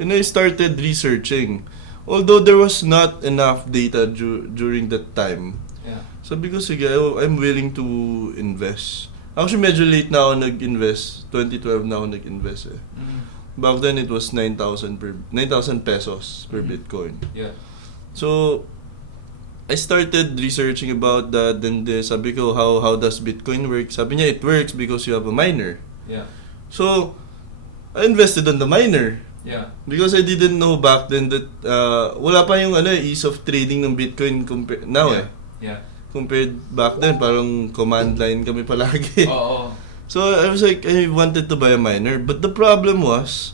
And I started researching. Although there was not enough data during that time, sabi ko, sige, I'm willing to invest. Actually, medyo late na ako nag-invest. 2012 na ako nag-invest eh. Back then, it was 9,000 pesos per Bitcoin. Yeah. So, I started researching about that. Then sabi ko, how does Bitcoin work? Sabi niya, it works because you have a miner. Yeah. So, I invested on the miner. Yeah. Because I didn't know back then that wala pa yung ease of trading ng Bitcoin now eh. Yeah. Compared back then, parang command line kami palagi. Oo. So I was like, I wanted to buy a miner, but the problem was,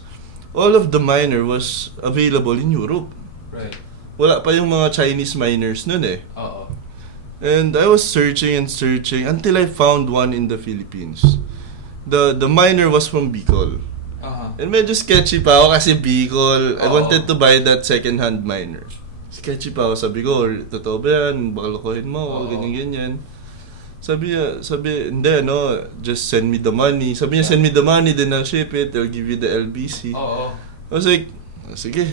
all of the miner was available in Europe. Right. Wala pa yung mga Chinese miners nun eh. Oo. And I was searching until I found one in the Philippines. The miner was from Bicol. And medyo sketchy pa ako kasi Bicol. I wanted to buy that second-hand miner. Sketchy pa ako. Sabi ko, totoo ba yan? Baka lokohin mo. Ganyan. Sabi, hindi, just send me the money. Sabi niya, send me the money, then I'll ship it. I'll give you the LBC. Oo. I was like, sige,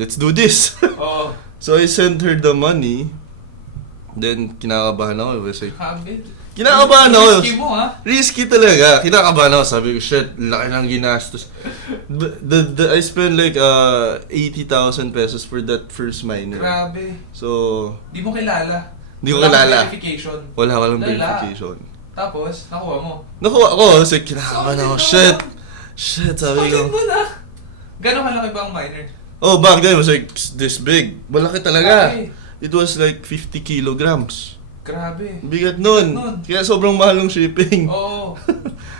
let's do this. Oo. So I sent her the money. Then, kinakabahan ako. I was like, kinakabahan ako. Risky mo, ha? Risky talaga. Kinakabahan ako. Sabi ko, shit, laki ng ginastos. I spent like 80,000 pesos for that first miner. Grabe. So, Di mo kilala. Di ko Walang kilala. verification. Walang Lala. verification. Tapos, nakuha mo. Nakuha ako. Kasi kinakabahan ako. Solid Shit, sabi ko. Solid mo na. Gano'ng kalaki ba ang miner? Oh, back then it was like this big. Malaki talaga. Grabe. It was like 50 kilograms. Grabe. Bigat nun. Kaya sobrang mahal ng shipping. Oo.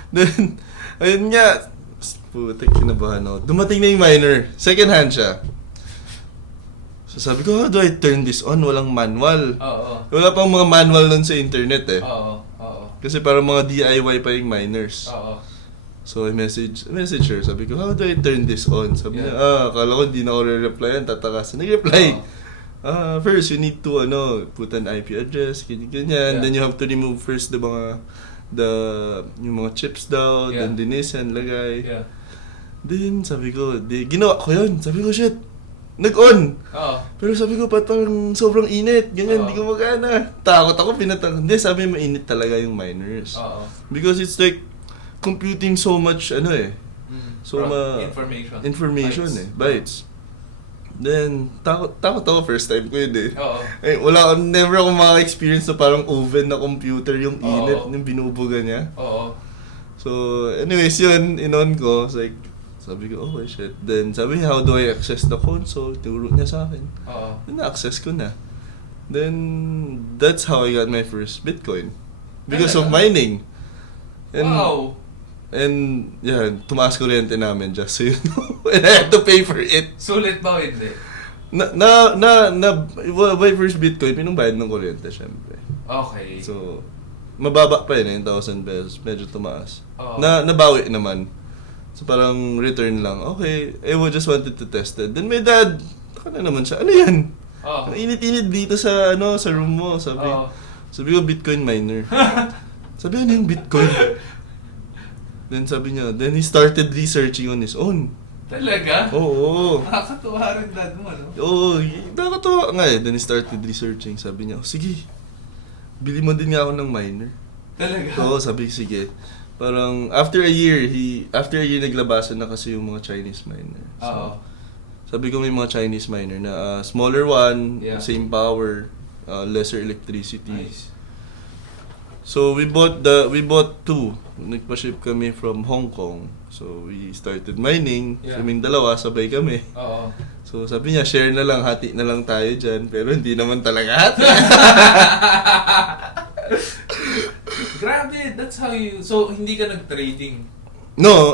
Then, ayun nga. Putik, kinabahan ako. Dumating na yung miner. Second hand siya. So sabi ko, how do I turn this on? Walang manual. Oo. Wala pang mga manual nun sa internet eh. Oo. Kasi parang mga DIY pa yung miners. Oo. So I message her. Sabi ko, how do I turn this on? Sabi niya, akala ko hindi na ako re-replyan. Tatakasan. Nag-reply. First, you need to put an IP address, ganyan. Yeah. Then you have to remove first yung mga chips daw, then dinisan, lagay. Yeah. Then sabi ko, ginawa ko yun. Sabi ko, shit, nag-on. Oo. Pero sabi ko, parang sobrang init, ganyan, hindi ko magana. Takot ako, Hindi, sabi mainit talaga yung miners. Oo. Because it's like, computing so much, so information bytes. Then, takot ako, first time ko yun eh. Oo. Never ako maka-experience na parang oven na computer yung init, yung binubuga niya. Oo. So, anyways, yun, in-on ko. Sabi ko, oh shit. Then, sabi niya, how do I access the console? Turo niya sa akin. Oo. Then, na-access ko na. Then, that's how I got my first Bitcoin. Because of mining. Wow! And, tumaas kuryente namin, just so you know. And I had to pay for it. Sulit ba o hindi? My first Bitcoin, pinungbayad ng kuryente, syempre. Okay. So, mababa pa yun, 9,000 pesos. Medyo tumaas. Oo. Nabawi naman. So, parang return lang. Okay, I just wanted to test it. Then my dad, taka na naman siya, ano yan? Oo. Ang init-init dito sa room mo. Sabi ko, Bitcoin miner. Sabi, ano yung Bitcoin? Then sabi niya, then he started researching on his own. Talaga? Oo. Nakakatuwa rin dad mo, no? Oo, nakakatuwa nga eh. Then he started researching. Sabi niya, sige, bili mo din nga ako ng miner. Talaga? Oo, sabi, sige. Parang after a year naglabasan na kasi yung mga Chinese miner. Oo. Sabi ko may mga Chinese miner na smaller one, same power, lesser electricity. Nice. So we bought two. Nagpa-ship kami from Hong Kong. So we started mining. Kaming dalawa, sabay kami. Oo. So sabi niya, share na lang, hati na lang tayo dyan. Pero hindi naman talaga hati. Grabe, that's how you... So, hindi ka nag-trading. No,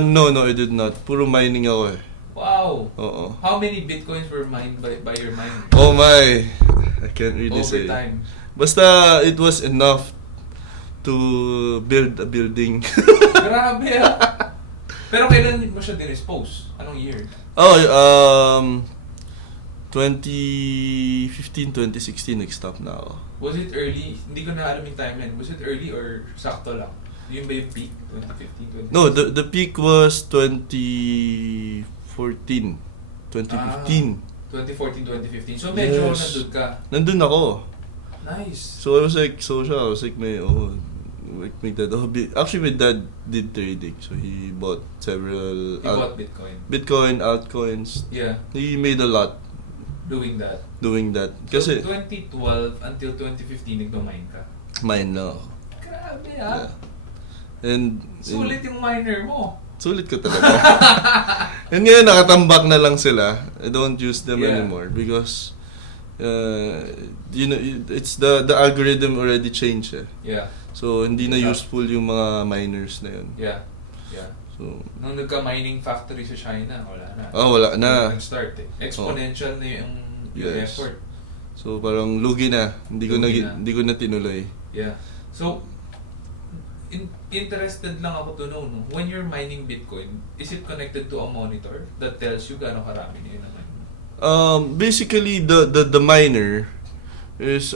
no, I did not. Puro mining ako eh. Wow. Oo. How many bitcoins were mined by your miner? Oh my, I can't really Over say. time. Basta it was enough to build a building. Grabe ah. Pero kailan mo siya dinispose? Anong year? Oh, 2015, 2016 nag-stop na ako. Was it early? Hindi ko na alam yung timeline. Was it early or sakto lang? Yun ba yung peak? 2015, 2016? No, the peak was 2014, 2015. 2014, 2015. So medyo Yes. nandun ka. Nandun ako. Nice. So I was like, I was like, my dad, actually my dad did trading. So he bought several You bought Bitcoin. Bitcoin, altcoins. Yeah, He made a lot doing that. doing that. So Kasi 2012 until 2015 nagmamine ka. mine na ako. Grabe Yeah. ah. And Sulit yung miner mo. sulit ko talaga. And ngayon nakatambak na lang sila. I don't use them Yeah. anymore because it's the algorithm already changed eh. Yeah, So hindi na Yeah. useful yung mga miners na yun. yeah, yeah. So Nung nagka-mining factory sa China, wala na. wala na. Nag-start eh. Exponential na yung Yes. effort. So parang lugi na. Hindi ko Lugi na. hindi ko na tinuloy. Yeah. So, interested lang ako to know, no? When you're mining Bitcoin, is it connected to a monitor that tells you gaano karami na yun naman? Basically the miner is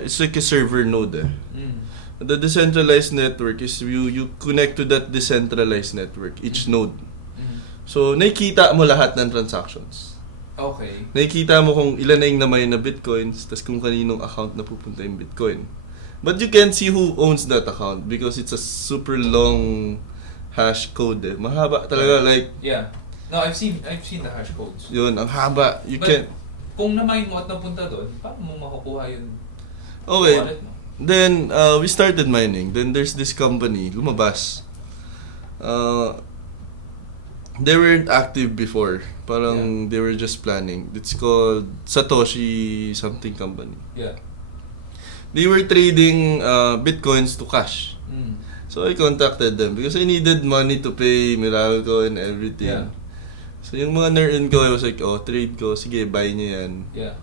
it's like a server node eh. Mm. The decentralized network is you connect to that decentralized network, each node. Mm. So nakikita mo lahat ng transactions. Okay. Nakikita mo kung ilan na yung namay na bitcoins, tas kung kaninong account na pupunta yung bitcoin. But you can't see who owns that account because it's a super long hash code eh. Mahaba talaga, like Yeah. No, I've seen the hash codes. yun, ang haba. You But can't. kung na-mine mo at napunta doon, paano mo makukuha yun? Okay. Wallet mo? Then we started mining. Then there's this company, lumabas. They weren't active before. Parang they were just planning. It's called Satoshi something company. Yeah. They were trading bitcoins to cash. Mm. So I contacted them because I needed money to pay Meralco and everything. Yeah. So yung mga nerin ko, I was like, oh, trade ko. Sige, buy niyo yan. Yeah.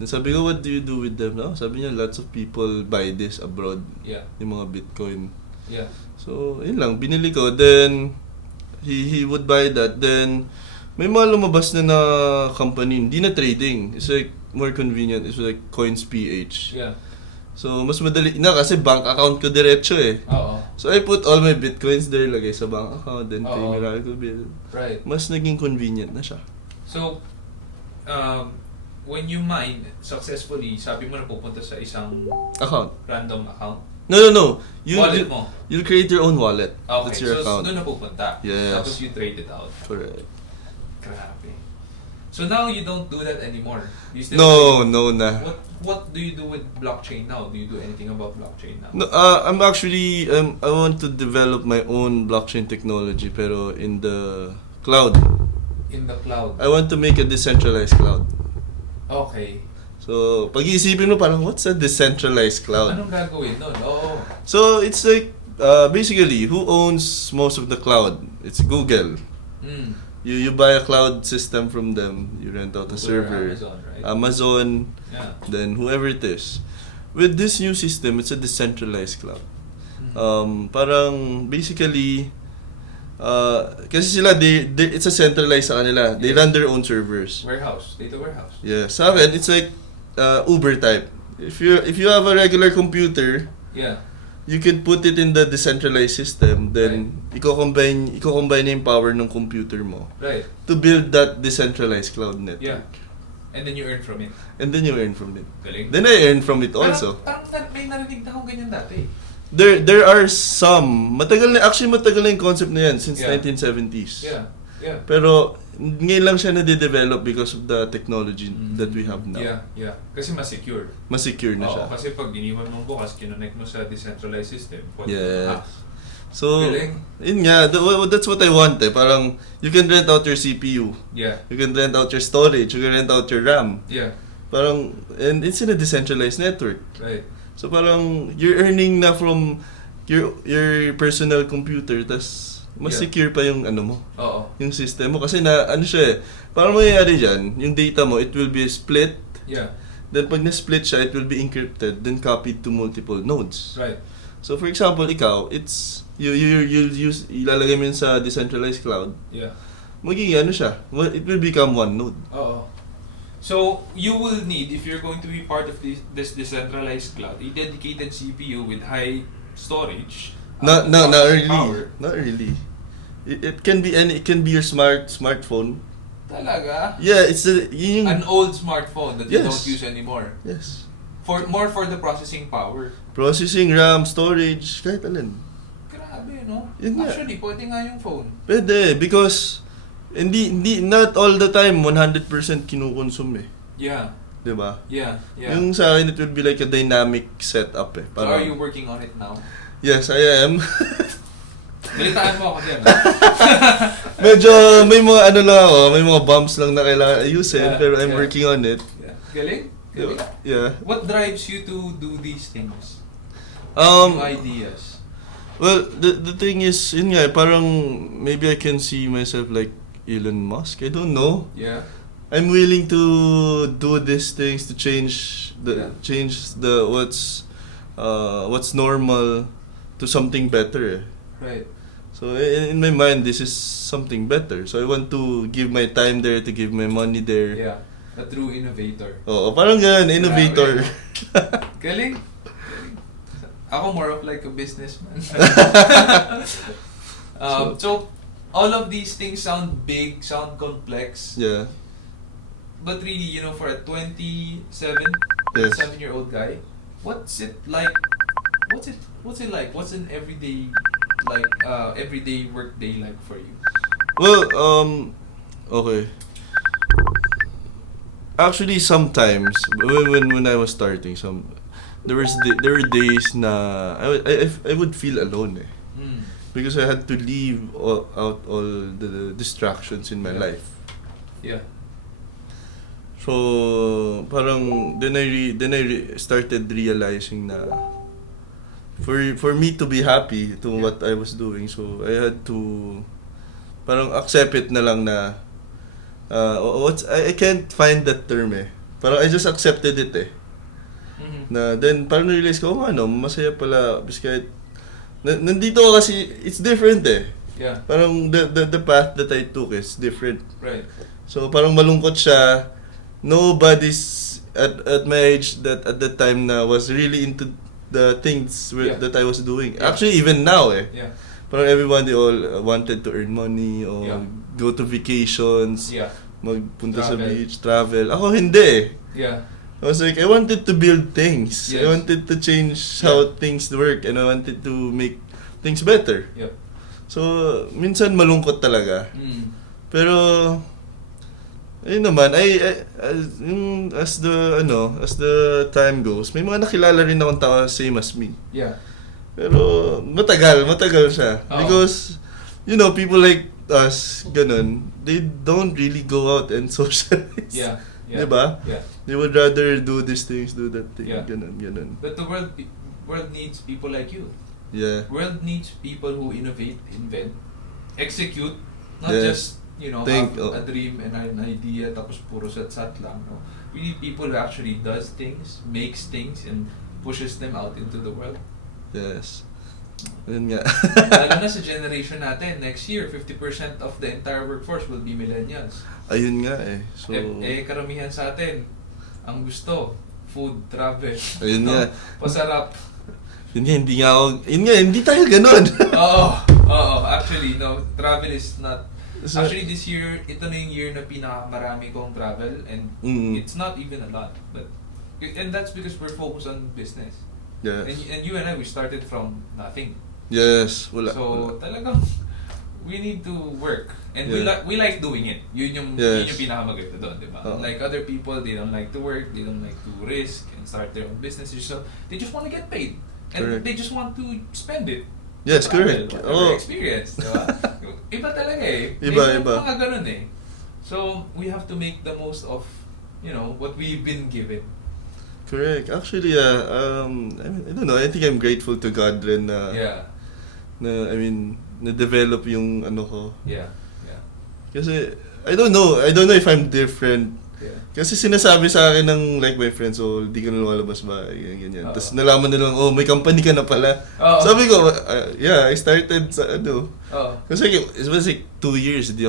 Then sabi ko, what do you do with them? No? Sabi niya, lots of people buy this abroad. Yeah. Yung mga bitcoin. Yeah. So, yun lang, binili ko. Then, he would buy that. Then, may mga lumabas na company, hindi na trading. It's like, more convenient. It's like CoinsPH. Yeah. So, mas madali na kasi bank account ko diretso eh. Oo. So, I put all my bitcoins there, lagay sa bank account, then pay Oo. Meralco bill. Right. Mas naging convenient na siya. So, when you mine successfully, sabi mo na pupunta sa isang Account. random account. No. Wallet mo. You'll create your own wallet. Okay, That's your so account. doon na pupunta. Yes. Tapos you trade it out. Correct. Grabe. So now you don't do that anymore. You still No na. What do you do with blockchain now? Do you do anything about blockchain now? No, I'm actually I want to develop my own blockchain technology pero in the cloud. In the cloud. I want to make a decentralized cloud. Okay. So, pag-iisipin mo parang what's a decentralized cloud? Anong gagawin nun? Oo. So, it's like basically who owns most of the cloud? It's Google. Mm. You buy a cloud system from them, you rent out a Google or server. Amazon, right? Amazon, Yeah. then whoever it is. With this new system, it's a decentralized cloud. Mhm. Parang basically kasi sila it's a centralized sa kanila. They Yes. run their own servers. Warehouse. Data warehouse. Yeah, sa akin it's like Uber type. If you have a regular computer, Yeah. you can put it in the decentralized system, then i-combine yung power ng computer mo Right. to build that decentralized cloud network. Yeah. And then you earn from it. And then you earn from it. Galing. Then I earn from it also. Parang may narinig na akong ganyan dati. There are some, matagal na yung concept na yan since Yeah. 1970s. Yeah. Yeah. Pero ngayon lang siya na-develop because of the technology that we have now. Yeah. Kasi mas secure. Mas secure na siya. Oo, kasi pag iniwan mong bukas, kinonect mo sa decentralized system. Yeah. hacks. So, Galing. yun nga, that's what I want eh. Parang, you can rent out your CPU. Yeah. You can rent out your storage. You can rent out your RAM. Yeah. Parang, and it's in a decentralized network. Right. So parang you're earning na from your personal computer, tas mas Yeah. secure pa yung ano mo, Oo. yung system mo. Kasi na, ano siya eh, parang mangyayari dyan, yung data mo, it will be split. Yeah. Then pag na-split siya, it will be encrypted, then copied to multiple nodes. Right. So for example, ikaw, it's, you'll use, ilalagay mo yun sa decentralized cloud, Yeah. magiging ano siya, it will become one node. Oo. So, you will need, if you're going to be part of this decentralized cloud, a dedicated CPU with high storage. Not processing really. power. Not really. It can be it can be your smartphone. Talaga? Yeah, it's yung An old smartphone that you Yes. don't use anymore. yes. More for the processing power. Processing, RAM, storage, kahit alin. Grabe, no? Yun nga. Actually, pwede nga yung phone. Pwede because hindi not all the time 100% kinukonsume eh. Yeah. 'Di ba? Yeah. Yeah. Yung sa akin it would be like a dynamic setup eh. So, are you working on it now? Yes, I am. Balitaan mo ako dyan. Medyo may mga ano lang ako, may mga bumps lang na kailangan ayusin, Yeah, pero I'm yeah. working on it. Yeah. Galing? Galing. Yeah. What drives you to do these things? Um New ideas. Well, the thing is, yun nga, parang maybe I can see myself like Elon Musk. I don't know. Yeah. I'm willing to do these things to change Yeah. what's normal to something better. Right. So in my mind, this is something better. So I want to give my time there, to give my money there. Yeah. A true innovator. Oo, parang ganun, innovator. Galing. Galing. Ako more of like a businessman. So, all of these things sound big, sound complex. Yeah. But really, you know, for a 27 Yes. 7-year-old guy, what's it like? What's it like? What's an everyday work day like for you? Well, okay. Actually, sometimes when I was starting, there were days na I would feel alone eh, because I had to leave out all the distractions in my Yeah. life. Yeah. So parang then I started realizing na for me to be happy to what I was doing, so I had to parang accept it na lang na I can't find that term eh. Parang I just accepted it eh. Mm-hmm. Na then parang realize ko, ano, masaya pala because kahit nandito ako kasi it's different eh. Yeah. Parang the path that I took is different. Right. So parang malungkot siya. Nobody's at my age that at that time na was really into the things Yeah. that I was doing. Yeah. Actually even now eh. Yeah. Parang everybody all wanted to earn money or Yeah. go to vacations, Yeah. magpunta sa Travel. beach, travel. Ako hindi eh. Yeah. I was like, I wanted to build things. Yes. I wanted to change how things work and I wanted to make things better. Yep. So, minsan malungkot talaga. Pero, ayun naman, as the time goes, may mga nakilala rin akong tao same as me. Yeah. Pero, matagal siya. Oo. Because, you know, people like us, ganun, they don't really go out and socialize. Yeah. Yeah. Diba? Yeah. They would rather do these things, do that thing, Yeah. ganun. But the world needs people like you. Yeah. World needs people who innovate, invent, execute, not Yeah. just, you know, Think, have a dream and an idea tapos puro sat-sat lang, no? We need people who actually does things, makes things, and pushes them out into the world. Yes. Yun nga. Lalo na sa generation natin, next year, 50% of the entire workforce will be millennials. Ayun nga eh. So, Karamihan sa atin, ang gusto, food, travel, ayun no? nga. Pasarap. Yun nga, hindi tayo ganun. Oo, actually, no, travel is not. So- Actually, this year, ito na yung year na pinakamarami kong travel, and it's not even a lot. And that's because we're focused on business. Yes. And you and I, we started from nothing. Yes, wala. So, talagang, we need to work. And Yeah. we like doing it. Yun yung Yes. pinakamaganda doon, di ba? Oo. Like other people, they don't like to work, they don't like to risk and start their own businesses. So, they just want to get paid. And Correct. they just want to spend it. Yes, Travel, correct. whatever Oh. experience, di ba? Iba talaga eh. Iba. May mga ganun eh. So, we have to make the most of, you know, what we've been given. Correct. Actually, I don't know. I think I'm grateful to God rin Yeah. na-develop yung ano ko. Yeah. Yeah. Kasi, I don't know if I'm different. Yeah. Kasi sinasabi sa akin ng like my friends, di ka na lumalabas ba, ganyan. Oo. Tapos nalaman nilang, may company ka na pala. Oo. Sabi ko, yeah, I started sa ano. Oo. Kasi it was like 2 years, di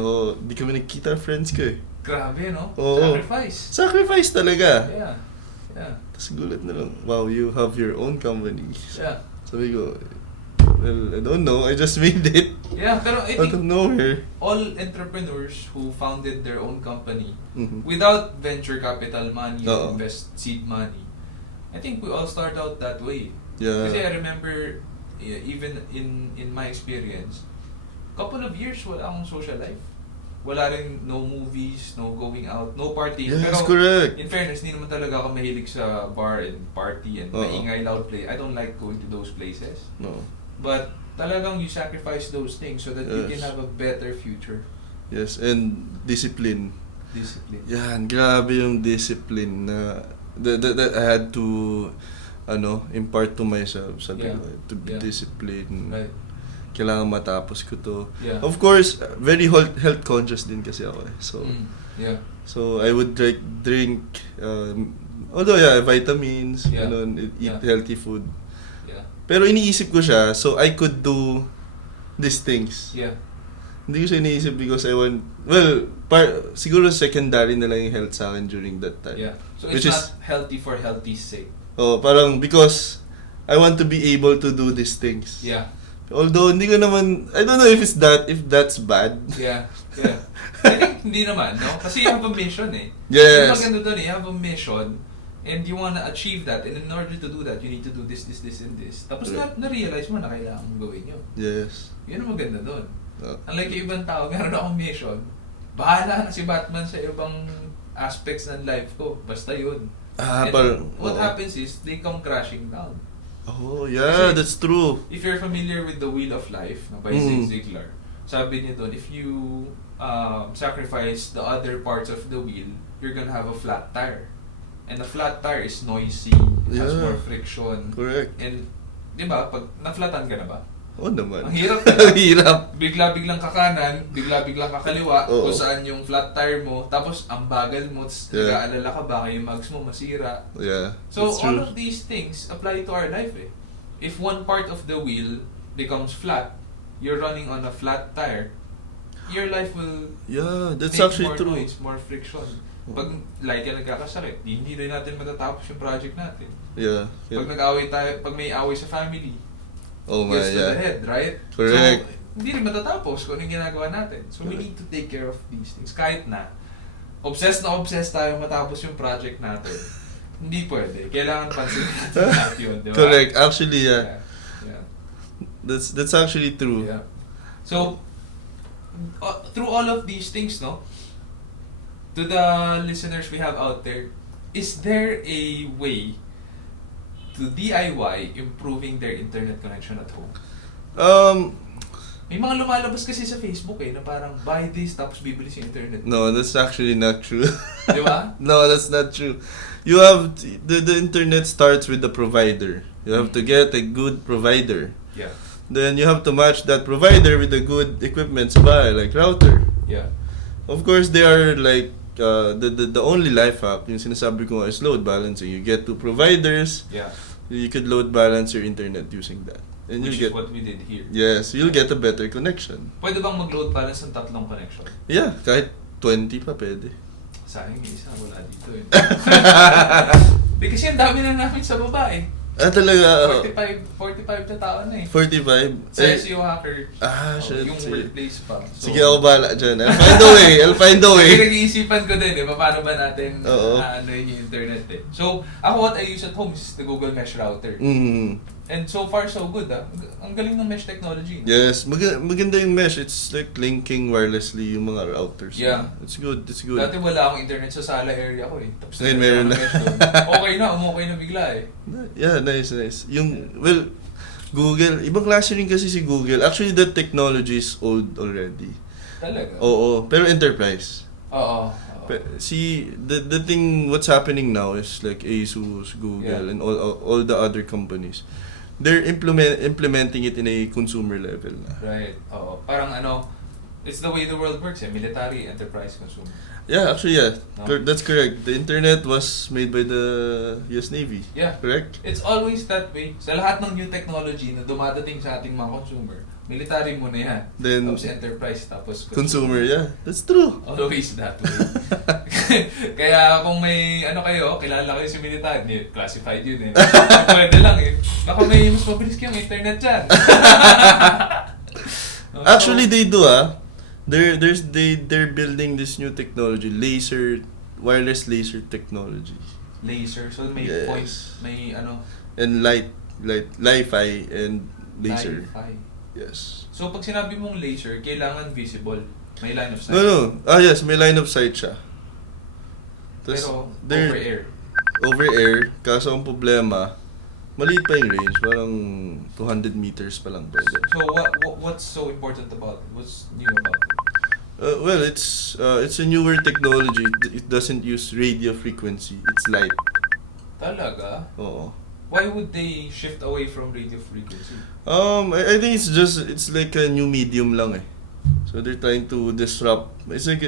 kami nagkita friends ko eh. Grabe, no? Oo. Sacrifice. Sacrifice talaga. Yeah. Yeah. Tapos gulat na lang, wow, you have your own company. Yeah. Sabi ko, well, I don't know, I just made it Yeah, pero I out of think nowhere. all entrepreneurs who founded their own company Mhm. without venture capital money or Oo. seed money, I think we all start out that way. Yeah. Kasi I remember, even in my experience, couple of years wala akong social life. Wala rin, no movies, no going out, no partying. Yes, Pero correct. in fairness, hindi naman talaga ako mahilig sa bar and party and Oo. maingay loud play. I don't like going to those places. No. But talagang you sacrifice those things so that you can Yes. have a better future. Yes, and discipline. Discipline. Yan, grabe yung discipline na that I had to impart to myself. Sabi Yeah. ko, to be Yeah. disciplined. Right. Kailangan matapos ko to. Yeah. Of course, very health conscious din kasi ako eh. So, Yeah. so I would drink although yeah, vitamins, Yeah. eat Yeah. healthy food. Yeah. Pero iniisip ko siya, so I could do these things. Yeah. Hindi ko siya iniisip because I want, siguro secondary na lang yung health sa akin during that time. Yeah. So Which it's is- not healthy for healthy's sake. Parang because I want to be able to do these things. Yeah. Although hindi ko naman, I don't know if that's bad. Yeah. Yeah. I think hindi naman, no? Kasi you have a mission eh. Yes. Yung maganda doon eh, you have a mission and you wanna achieve that, and in order to do that, you need to do this, and this. Tapos Correct. na-realize mo na kailangan mong gawin yun. Yes. Yun ang maganda doon. Oh. Unlike yung ibang tao, meron akong mission, bahala na si Batman sa ibang aspects ng life ko. Basta yun. And Parang, what oo. happens is, they come crashing down. Oh, yeah, Kasi- that's true. If you're familiar with the Wheel of Life by Mm. Zig Ziglar, sabi niya doon, if you sacrifice the other parts of the wheel, you're gonna have a flat tire. And a flat tire is noisy, has Yeah. more friction. Correct. And, di ba, pag na-flatan ka na ba? Oo naman. Ang hirap Ang hirap. Bigla-biglang kakanan, bigla-biglang kakaliwa, Oo. kung saan yung flat tire mo, tapos ang bagal mo, tapos Yeah. nag-aalala ka baka yung mags mo masira. Yeah, So that's all true. of these things apply to our life eh. If one part of the wheel becomes flat, you're running on a flat tire, your life will Yeah, that's make actually more true. noise, more friction. Pag like ka nagkakasakit, hindi rin natin matatapos yung project natin. Yeah. Pag nag-away tayo, pag may away sa family, Oh my, gets to the yeah. head, right? Correct. So, hindi rin matatapos kung anong ginagawa natin. So, we Correct. need to take care of these things. Kahit na obsessed tayo matapos yung project natin. Hindi pwede. Kailangan pansinin natin lahat yun, di ba? Correct. Actually, yeah. Yeah. That's actually true. Yeah. So, through all of these things, no? To the listeners we have out there, is there a way to DIY improving their internet connection at home? May mga lumalabas kasi sa Facebook eh, na parang buy this tapos bibili sa internet. No, that's actually not true. Di ba? No, that's not true. You have the internet starts with the provider. You have to get a good provider. Yeah. Then you have to match that provider with a good equipment sa bahay, like router. Yeah. Of course, they are like the only life hack. Yung sinasabi ko nga is load balancing. You get two providers. Yeah. You could load balance your internet using that, and Which you'll is get what we did here. yes, you'll get a better connection. Pwede bang mag-load balance ng tatlong connection? Yeah, kahit 20 pa pwede. Sayang yung isa, wala dito eh. Di kasi ang dami na namin sa baba eh. Talaga. 45 na tao na eh. 45. Sa SEO hacker. Shit. Yung workplace pa. So, Sige, ako bahala dyan. I'll find a way. I'll find a way. Pinag-iisipan ko din eh, paano ba natin Oo. ano yung internet eh. So, ako what I use at home is the Google Mesh router. And so far so good ah. Ang galing ng mesh technology. No? Yes, maganda yung mesh. It's like linking wirelessly yung mga routers. Yeah. It's good. It's good. Dati wala akong internet sa sala area ko eh. Tapos Ngayon nagkaroon meron ng na. mesh doon. Okay na, umukay na bigla eh. Yeah, nice. Yung, well, Google, ibang klase rin kasi si Google. Actually, that technology is old already. Talaga? Oo, pero enterprise. Oo. See, the thing, what's happening now is like Asus, Google, and all the other companies. They're implementing it in a consumer level na. Right. Oo. Parang it's the way the world works, military, enterprise, consumer. Yeah, actually, yeah. No? That's correct. The internet was made by the US Navy. Yeah. Correct? It's always that way. Sa lahat ng new technology na dumadating sa ating mga consumer, military muna yan. Then, tapos enterprise, tapos consumer, yeah. That's true. Always that way. Kaya kung may kayo, kilala kayo sa military, classified yun eh. Pwede lang eh. Baka may mas mabilis kayong internet dyan. Actually, they do They're building this new technology, wireless laser technology. Laser, so may Yes. point, may And Li-Fi and laser. Li-Fi. Yes. So pag sinabi mong laser, kailangan visible. May line of sight. No. Yes, may line of sight siya. Pero they're over air. Over air, kaso ang problema, maliit pa yung range, parang 200 meters pa lang pwede. So what's so important about it? What's new about it? Well, it's a newer technology. It doesn't use radio frequency. It's light. Talaga? Oo. Why would they shift away from radio frequency? I think it's like a new medium lang eh. So they're trying to disrupt. It's like,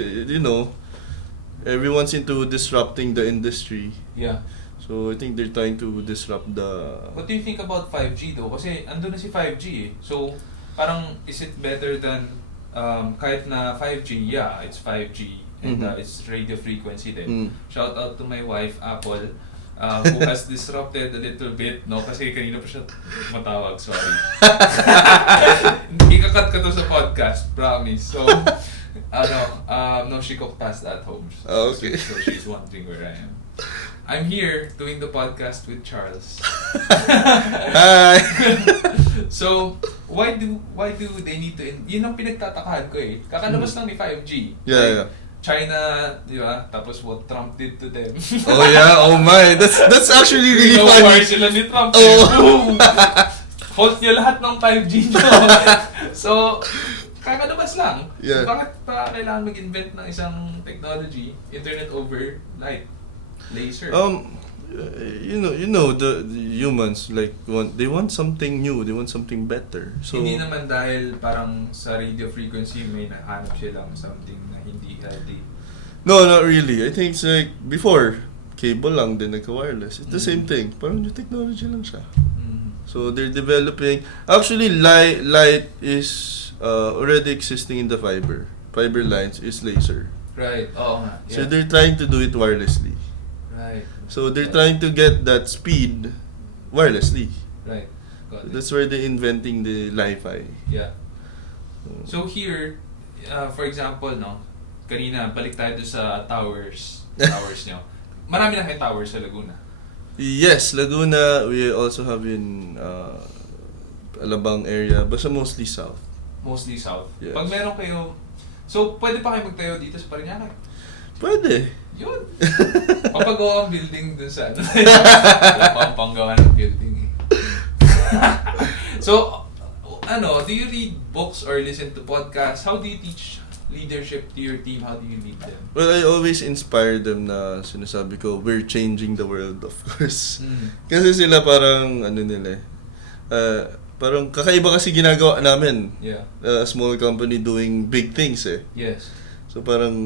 everyone's into disrupting the industry. Yeah. So I think they're trying to disrupt the... What do you think about 5G though? Kasi andun na si 5G eh. So parang is it better than kahit na 5G, yeah, it's 5G and it's radio frequency din. Shout out to my wife, Apple, who has disrupted a little bit, no? Kasi kanina pa siya matawag, sorry. Ikakat ka to sa podcast, promise. So, no, she cooked pasta at home. So, Okay. so she's wondering where I am. I'm here doing the podcast with Charles. Hi! So, why do they need to yun ang pinagtatakahan ko eh. Kakalabas lang ni 5G. Yeah. China, di ba? Tapos what Trump did to them. Oh yeah, oh my. That's actually really War funny. sila ni Trump. Oh. Boom! Fault niya lahat ng 5G nyo. So, kakalabas lang. Yeah. Bakit pa kailangan mag-invent ng isang technology, internet over light, laser? The humans they want something new, they want something better. So hindi naman dahil parang sa radio frequency may nahanap silang something na hindi healthy. no, not really. I think it's like before cable lang din nagka-wireless. It's the same thing. Parang new technology lang siya. So they're developing. Actually, light is already existing in the fiber. Fiber lines is laser. Right. Oo nga. So Yeah. they're trying to do it wirelessly. Right. So they're trying to get that speed wirelessly. Right. Got it. That's where they're inventing the Li-Fi. Yeah. So here, for example, no, kanina balik tayo doon sa towers nyo. Marami na kayong towers sa Laguna. Yes, Laguna. We also have in Alabang area, basta mostly south. Mostly south. Yes. Pag meron kayo, so pwede pa kayo magtayo dito sa Parañaque. Pwede. Yun. Papagawa ang building dun sa wala pa ang panggawa ng building eh. So, do you read books or listen to podcasts? How do you teach leadership to your team? How do you lead them? Well, I always inspire them na sinasabi ko, we're changing the world, of course. Kasi sila parang, parang kakaiba kasi ginagawa namin. Yeah. A small company doing big things eh. Yes. So parang,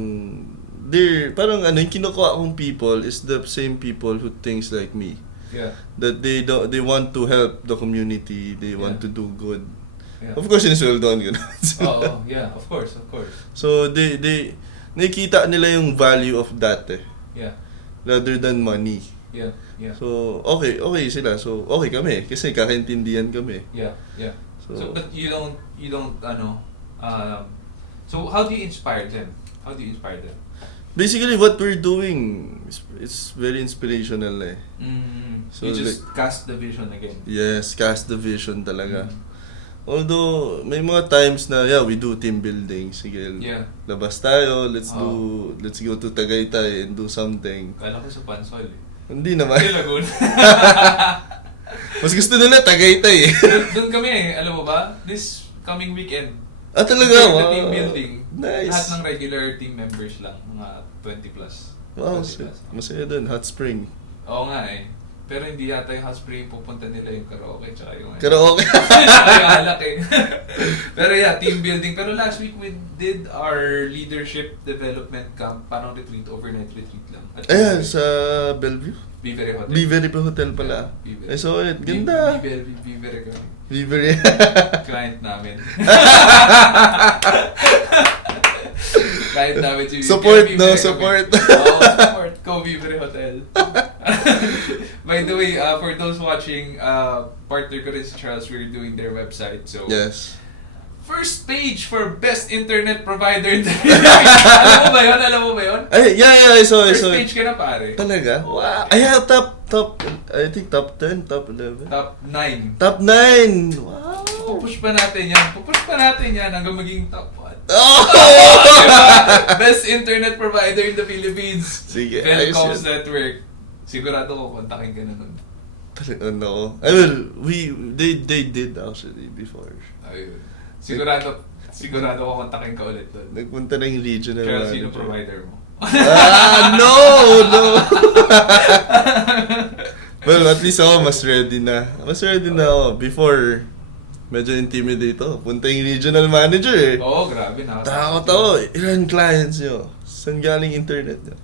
yung kinukuha kong people is the same people who thinks like me. Yeah. That they want to help the community, they want to do good. Yeah. Of course, sinusuldon ko na. Oh, yeah, of course. So, they nakikita nila yung value of that eh. Yeah. Rather than money. Yeah. So, okay sila. So, okay kami. Kasi kakaintindihan kami. Yeah. So, but you don't, so how do you inspire them? Basically, what we're doing is very inspirational eh. So, you just cast the vision again. Yes, cast the vision talaga. Although, may mga times na, we do team building. Sige, labas tayo, let's go to Tagaytay and do something. Kala ko sa Pansol eh. Hindi naman. Sa Laguna. Mas gusto nila Tagaytay eh. Doon kami alam mo ba? This coming weekend. Talaga? The Wow. team building. Nice. Lahat ng regular team members lang. Mga 20 plus. Wow, 20 plus. masaya dun. Hot spring. Oo nga eh. Pero hindi yata yung hot spring pupunta nila yung karaoke tsaka yung Karaoke. tsaka yung alak eh. Pero yeah, team building. Pero last week we did our leadership development camp, parang retreat, overnight retreat lang. At Ayan, sa Bellevue. Vivere Hotel. Vivere Hotel pala. Vivere. I saw it. Ganda. Vivere kami. Vivere. Client namin. Client namin si Support, Vivere no? kami. Support. Oo, support. Go Vivere Hotel. By the way, for those watching, partner ko rin si Charles, we're doing their website. So, Yes. first page for best internet provider in the Philippines. Alam mo ba yun? Alam mo ba yun? Ay, yeah, I saw it. First page ka na pare. Talaga? Wow. Ay, I think top 10, top 11. Top 9. Top 9! Wow! Pupush pa natin yan. Pupush pa natin yan hanggang maging top 1. Oh! Best internet provider in the Philippines. Sige, Velcoms ayos yan. Network. Sigurado ko, kontakin ka na nun. No. I mean, they did actually before. Ayun. Sigurado ko kontakin ka ulit dun. Nagpunta na yung regional Kaya manager. sino provider mo? No! Well, at least ako mas ready na. Mas ready na ako. Before, medyo intimidate ako. Punta yung regional manager eh. Oo, grabe. Takot ako. Ilan clients nyo? Saan galing internet nyo?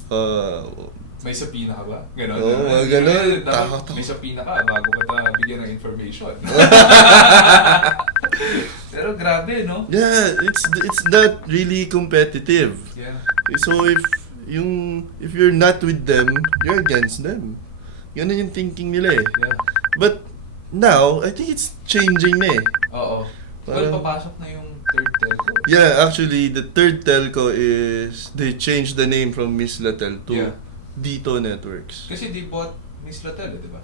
May sapina ka ba? Ganon. Oo, mga ganon. Dapat Takot ako. may sapina ka bago ka bigyan ng information. Pero grabe, no? Yeah, it's not really competitive. Yeah. So if you're not with them, you're against them. Ganun yung thinking nila eh. Yeah. But now, I think it's changing na eh. Oo. Well, Parang- papasok na yung third telco. Yeah, actually, the third telco is, they changed the name from Miss Latel to Yeah. Dito Networks. Kasi di bought Miss Latel, di ba?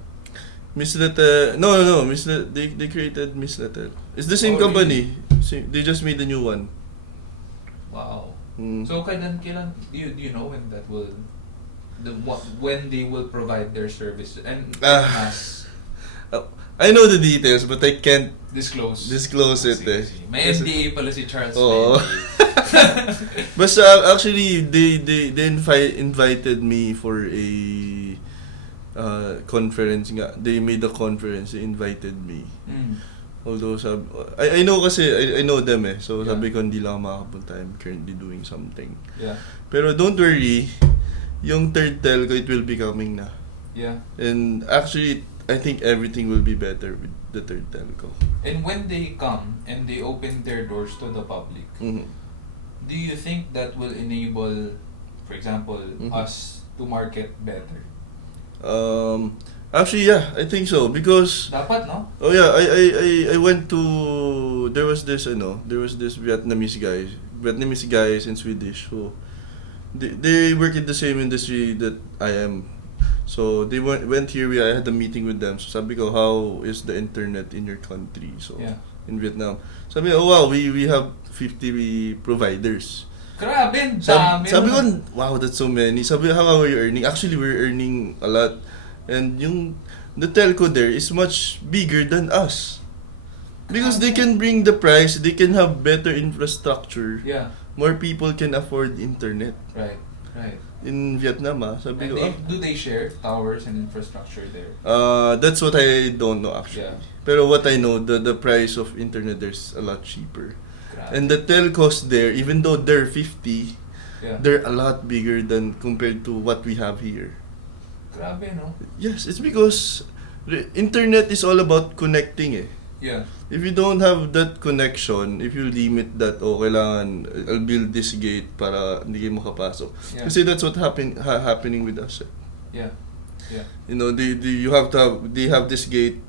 Miss Latel, no, they created Miss Latel. It's the same Oh, company. They just made a new one. Wow. Mm. So kailan do you know when that will when they will provide their service and mass I know the details, but I can't disclose disclose it Sige, eh. sige. May NDA pala si Charles. Oo. May NDA. Basta actually they invited me for a conference nga. They made a conference, they invited me. Mm. Although I know kasi I know them eh. So Yeah. sabi ko hindi lang ako makapunta. I'm currently doing something. Yeah. Pero don't worry, yung third telco it will be coming na. Yeah. And actually I think everything will be better with the third telco. And when they come and they open their doors to the public, Mhm. do you think that will enable, for example, Mhm. us to market better? Actually yeah, I think so because Dapat, no? oh yeah, I went to there was this Vietnamese guys and Swedish who they work in the same industry that I am. So they went here. I had a meeting with them. So sabi ko, how is the internet in your country? So Yeah. in Vietnam. Sabi ko, oh wow, we have 50 providers. Grabe, ang dami. Sabi ko, no? wow, that's so many. Sabi ko, how are you earning? Actually, we're earning a lot. And the telco there is much bigger than us. Because they can bring the price, they can have better infrastructure. Yeah, More people can afford internet. right. In Vietnam, sabi And ko, do they share towers and infrastructure there? that's what I don't know actually. Yeah. Pero what I know, the price of internet there's a lot cheaper. Grabe. And the telcos there, even though they're 50, Yeah. they're a lot bigger than compared to what we have here. Grabe, no? Yes, it's because the internet is all about connecting eh. Yeah. If you don't have that connection, if you limit that, kailangan, I'll build this gate para hindi kayo makapasok. Yeah. Kasi that's what happening with us. Eh. Yeah. Yeah. You know, they have this gate.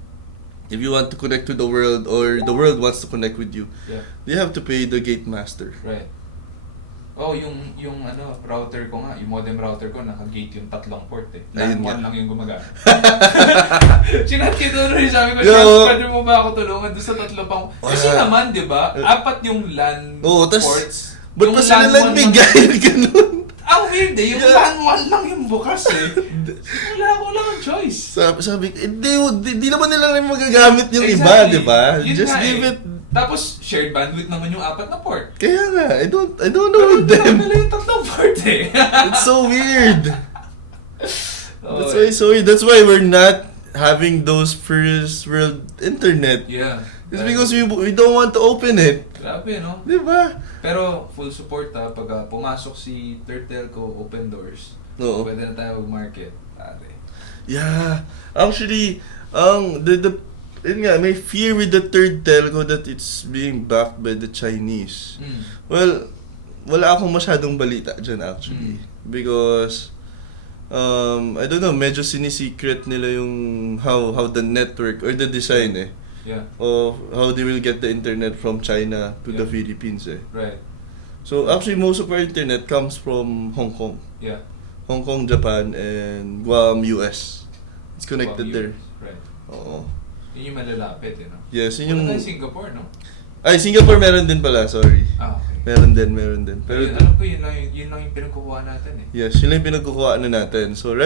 If you want to connect to the world or the world wants to connect with you, Yeah. they have to pay the gate master. Right. Oh, yung router ko nga, yung modem router ko, naka-gate yung 3 port eh. Ayun LAN 1 nga. lang yung gumagana. Chinat kita rin, sabi ko, Yo. Charles, pwede mo ba ako tulungan doon sa 3 pang... Kasi Wala. naman, di ba, 4 yung LAN Oo, tas, ports. ba't Yung pa sila LAN 1 nagbigay? Ganun. Ang weird eh, yung Yeah. LAN 1 lang yung bukas eh. Wala ang choice. Sabi, hindi naman nila lang magagamit yung Exactly. iba, di ba? Yun Just nga give eh. it Tapos, shared bandwidth naman yung 4 na port. Kaya nga, I don't know them. Nila yung 3 port eh. It's so weird. Oh, That's why it's so weird. That's why we're not having those first world internet. Yeah. It's because we don't want to open it. Grabe, no? Di ba? Pero full support pag pumasok si Third Telco, open doors. Oo. Pwede na tayo mag-market. Ate. Yeah. Actually, yun nga, may fear with the Third Telco that it's being backed by the Chinese. Well, wala akong masyadong balita dyan actually. Because, I don't know, medyo sinisecret nila yung how the network or the design Yeah. of how they will get the internet from China to the Yeah. Philippines Right. So actually most of our internet comes from Hong Kong. Yeah. Hong Kong, Japan, and Guam, US. It's connected Wow, there. Right. Oo. Yun yung malalapit, no? Yes, yun yung... Wala tayong Singapore, no? Ay, Singapore meron din pala, sorry. Okay. Meron din. Pero Pero, alam ko, yun lang yung pinagkukuha natin eh. yes, yun lang yung pinagkukuhaan na natin. So,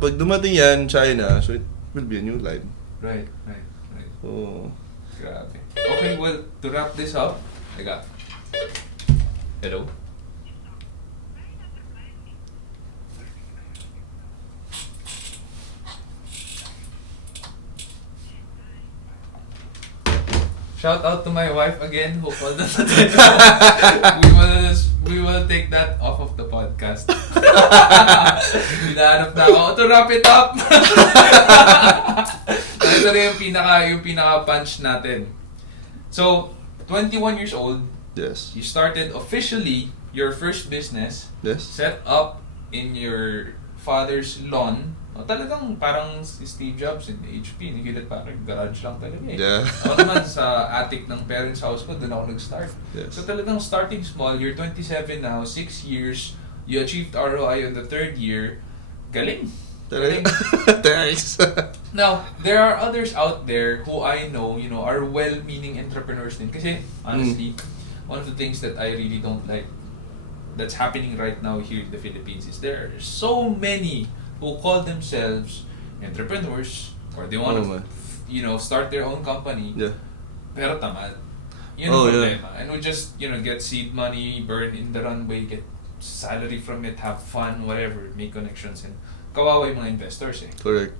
pag dumating yan, China, so it will be a new line. Right. So, Grabe. Okay, well, to wrap this up, hello? Shout out to my wife again who called us. We will take that off of the podcast. Hinahanap na ako to wrap it up. Ito rin yung pinaka punch natin. So, 21 years old, yes. you started officially your first business, Yes. set up in your father's lawn. O, talagang parang si Steve Jobs in HP, nagilat parang garage lang talaga eh. Yeah. Ako naman sa attic ng parents' house ko, doon ako nag-start. Yes. So talagang starting small, you're 27 now, 6 years, you achieved ROI on the 3rd year. Galing! Galing. Thanks. Now, there are others out there who I know, are well-meaning entrepreneurs din. Kasi, honestly, one of the things that I really don't like that's happening right now here in the Philippines is there are so many who call themselves entrepreneurs or they want to, start their own company. Yeah. Pero tamad. Yun ang problema. And we just, get seed money, burn in the runway, get salary from it, have fun, whatever, make connections, and kawawa yung mga investors eh. Correct.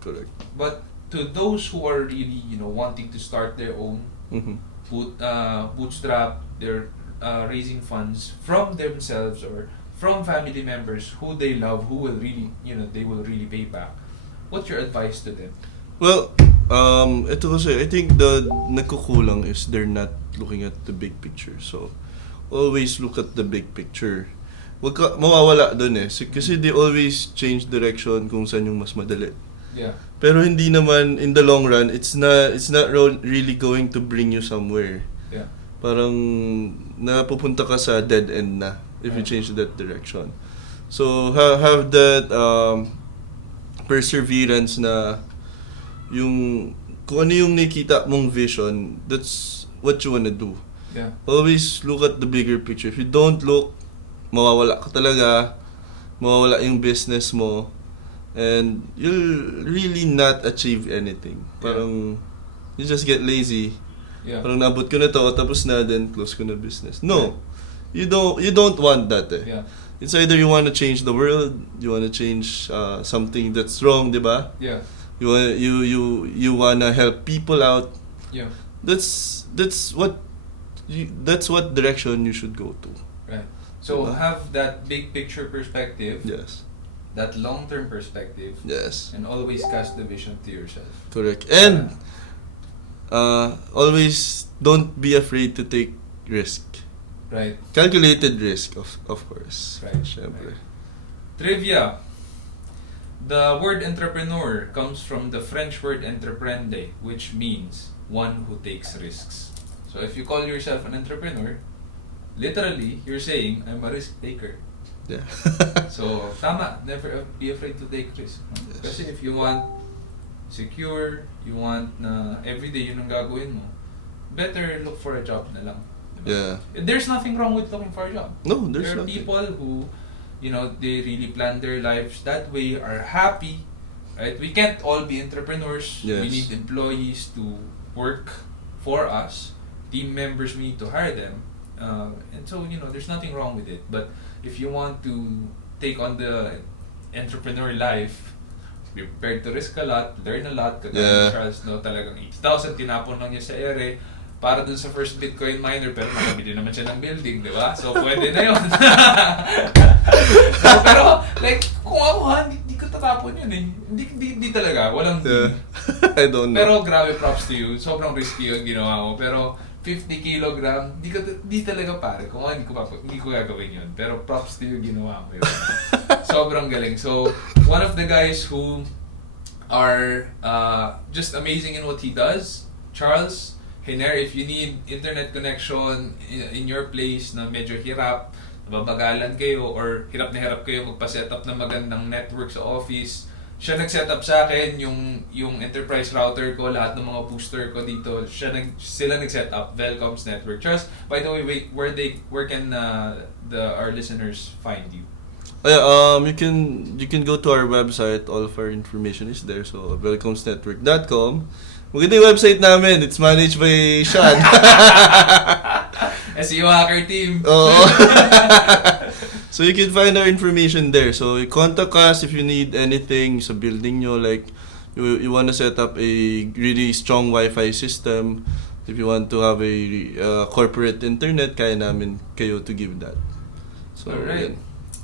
But to those who are really, wanting to start their own, bootstrap, they're raising funds from themselves or from family members who they love, who will really, they will really pay back. What's your advice to them? Well, ito kasi, I think the nagkukulang is they're not looking at the big picture. So, always look at the big picture. Wag ka mawawala dun eh. Kasi they always change direction kung saan yung mas madali. Yeah. Pero hindi naman, in the long run, it's not really going to bring you somewhere. Yeah. Parang napupunta ka sa dead end na if you change that direction. So, have that perseverance na yung kung ano yung nakita mong vision, that's what you wanna do. Yeah. Always look at the bigger picture. If you don't look, mawawala ka talaga, mawawala yung business mo, and you'll really not achieve anything. Parang, you just get lazy. Yeah. Parang naabot ko na to, tapos na, then close ko na business. No, you don't want that eh. Yeah. It's either you want to change the world, you want to change something that's wrong, di ba? Yeah. You wanna help people out. Yeah. That's what direction you should go to. Right. So Diba? have that big picture perspective, Yes. that long-term perspective, Yes. and always cast the vision to yourself. Correct. And always don't be afraid to take risk. Right. Calculated risk, of course. Right. Syempre. Trivia. The word entrepreneur comes from the French word entreprendre, which means one who takes risks. So if you call yourself an entrepreneur, literally, you're saying, I'm a risk taker. Yeah. So, tama, never be afraid to take risks. No? Yes. Kasi if you want secure, you want na everyday yun ang gagawin mo, better look for a job na lang. Diba? Yeah. There's nothing wrong with looking for a job. No, there's There are nothing. people who, they really plan their lives that way, are happy, right? We can't all be entrepreneurs. Yes. We need employees to work for us. team members, we need to hire them. And so, there's nothing wrong with it. But if you want to take on the entrepreneur life, be prepared to risk a lot, learn a lot. Kagaya ni Charles, talagang 80,000 tinapon lang niya sa ere para dun sa first Bitcoin miner, pero nakabili naman siya ng building, di ba? So, pwede na yun. So, pero, like, kung ako hindi ko tatapon yun eh. Hindi talaga, walang I don't know. Pero grabe, props to you. Sobrang risky yung ginawa mo. Pero 50 kilogram, di talaga pare. Kung hindi ko gagawin yun. Pero props to you, ginawa mo yun. Sobrang galing. So, one of the guys who are just amazing in what he does, Charles Hiner, if you need internet connection in your place na medyo hirap, nababagalan kayo, or hirap na hirap kayo magpa-setup ng magandang network sa office, siya nag-setup sa akin yung enterprise router ko, lahat ng mga booster ko dito, sila nag-setup, Velcoms Network. Charles, by the way, where can our listeners find you? You can go to our website. All of our information is there. So, velcomsnetwork.com. Maganda yung website namin. It's managed by Sean. SEO hacker team. Oo. So, you can find our information there. So, contact us if you need anything sa building nyo. Like, you want to set up a really strong Wi-Fi system. If you want to have a corporate internet, kaya namin kayo to give that. So, alright.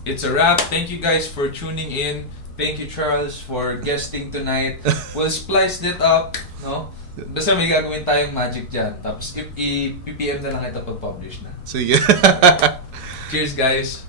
It's a wrap. Thank you guys for tuning in. Thank you, Charles, for guesting tonight. We'll splice it up, no? Basta may gagawin tayong magic dyan. Tapos i-PPM na lang ito pag-publish na. Sige. Cheers, guys.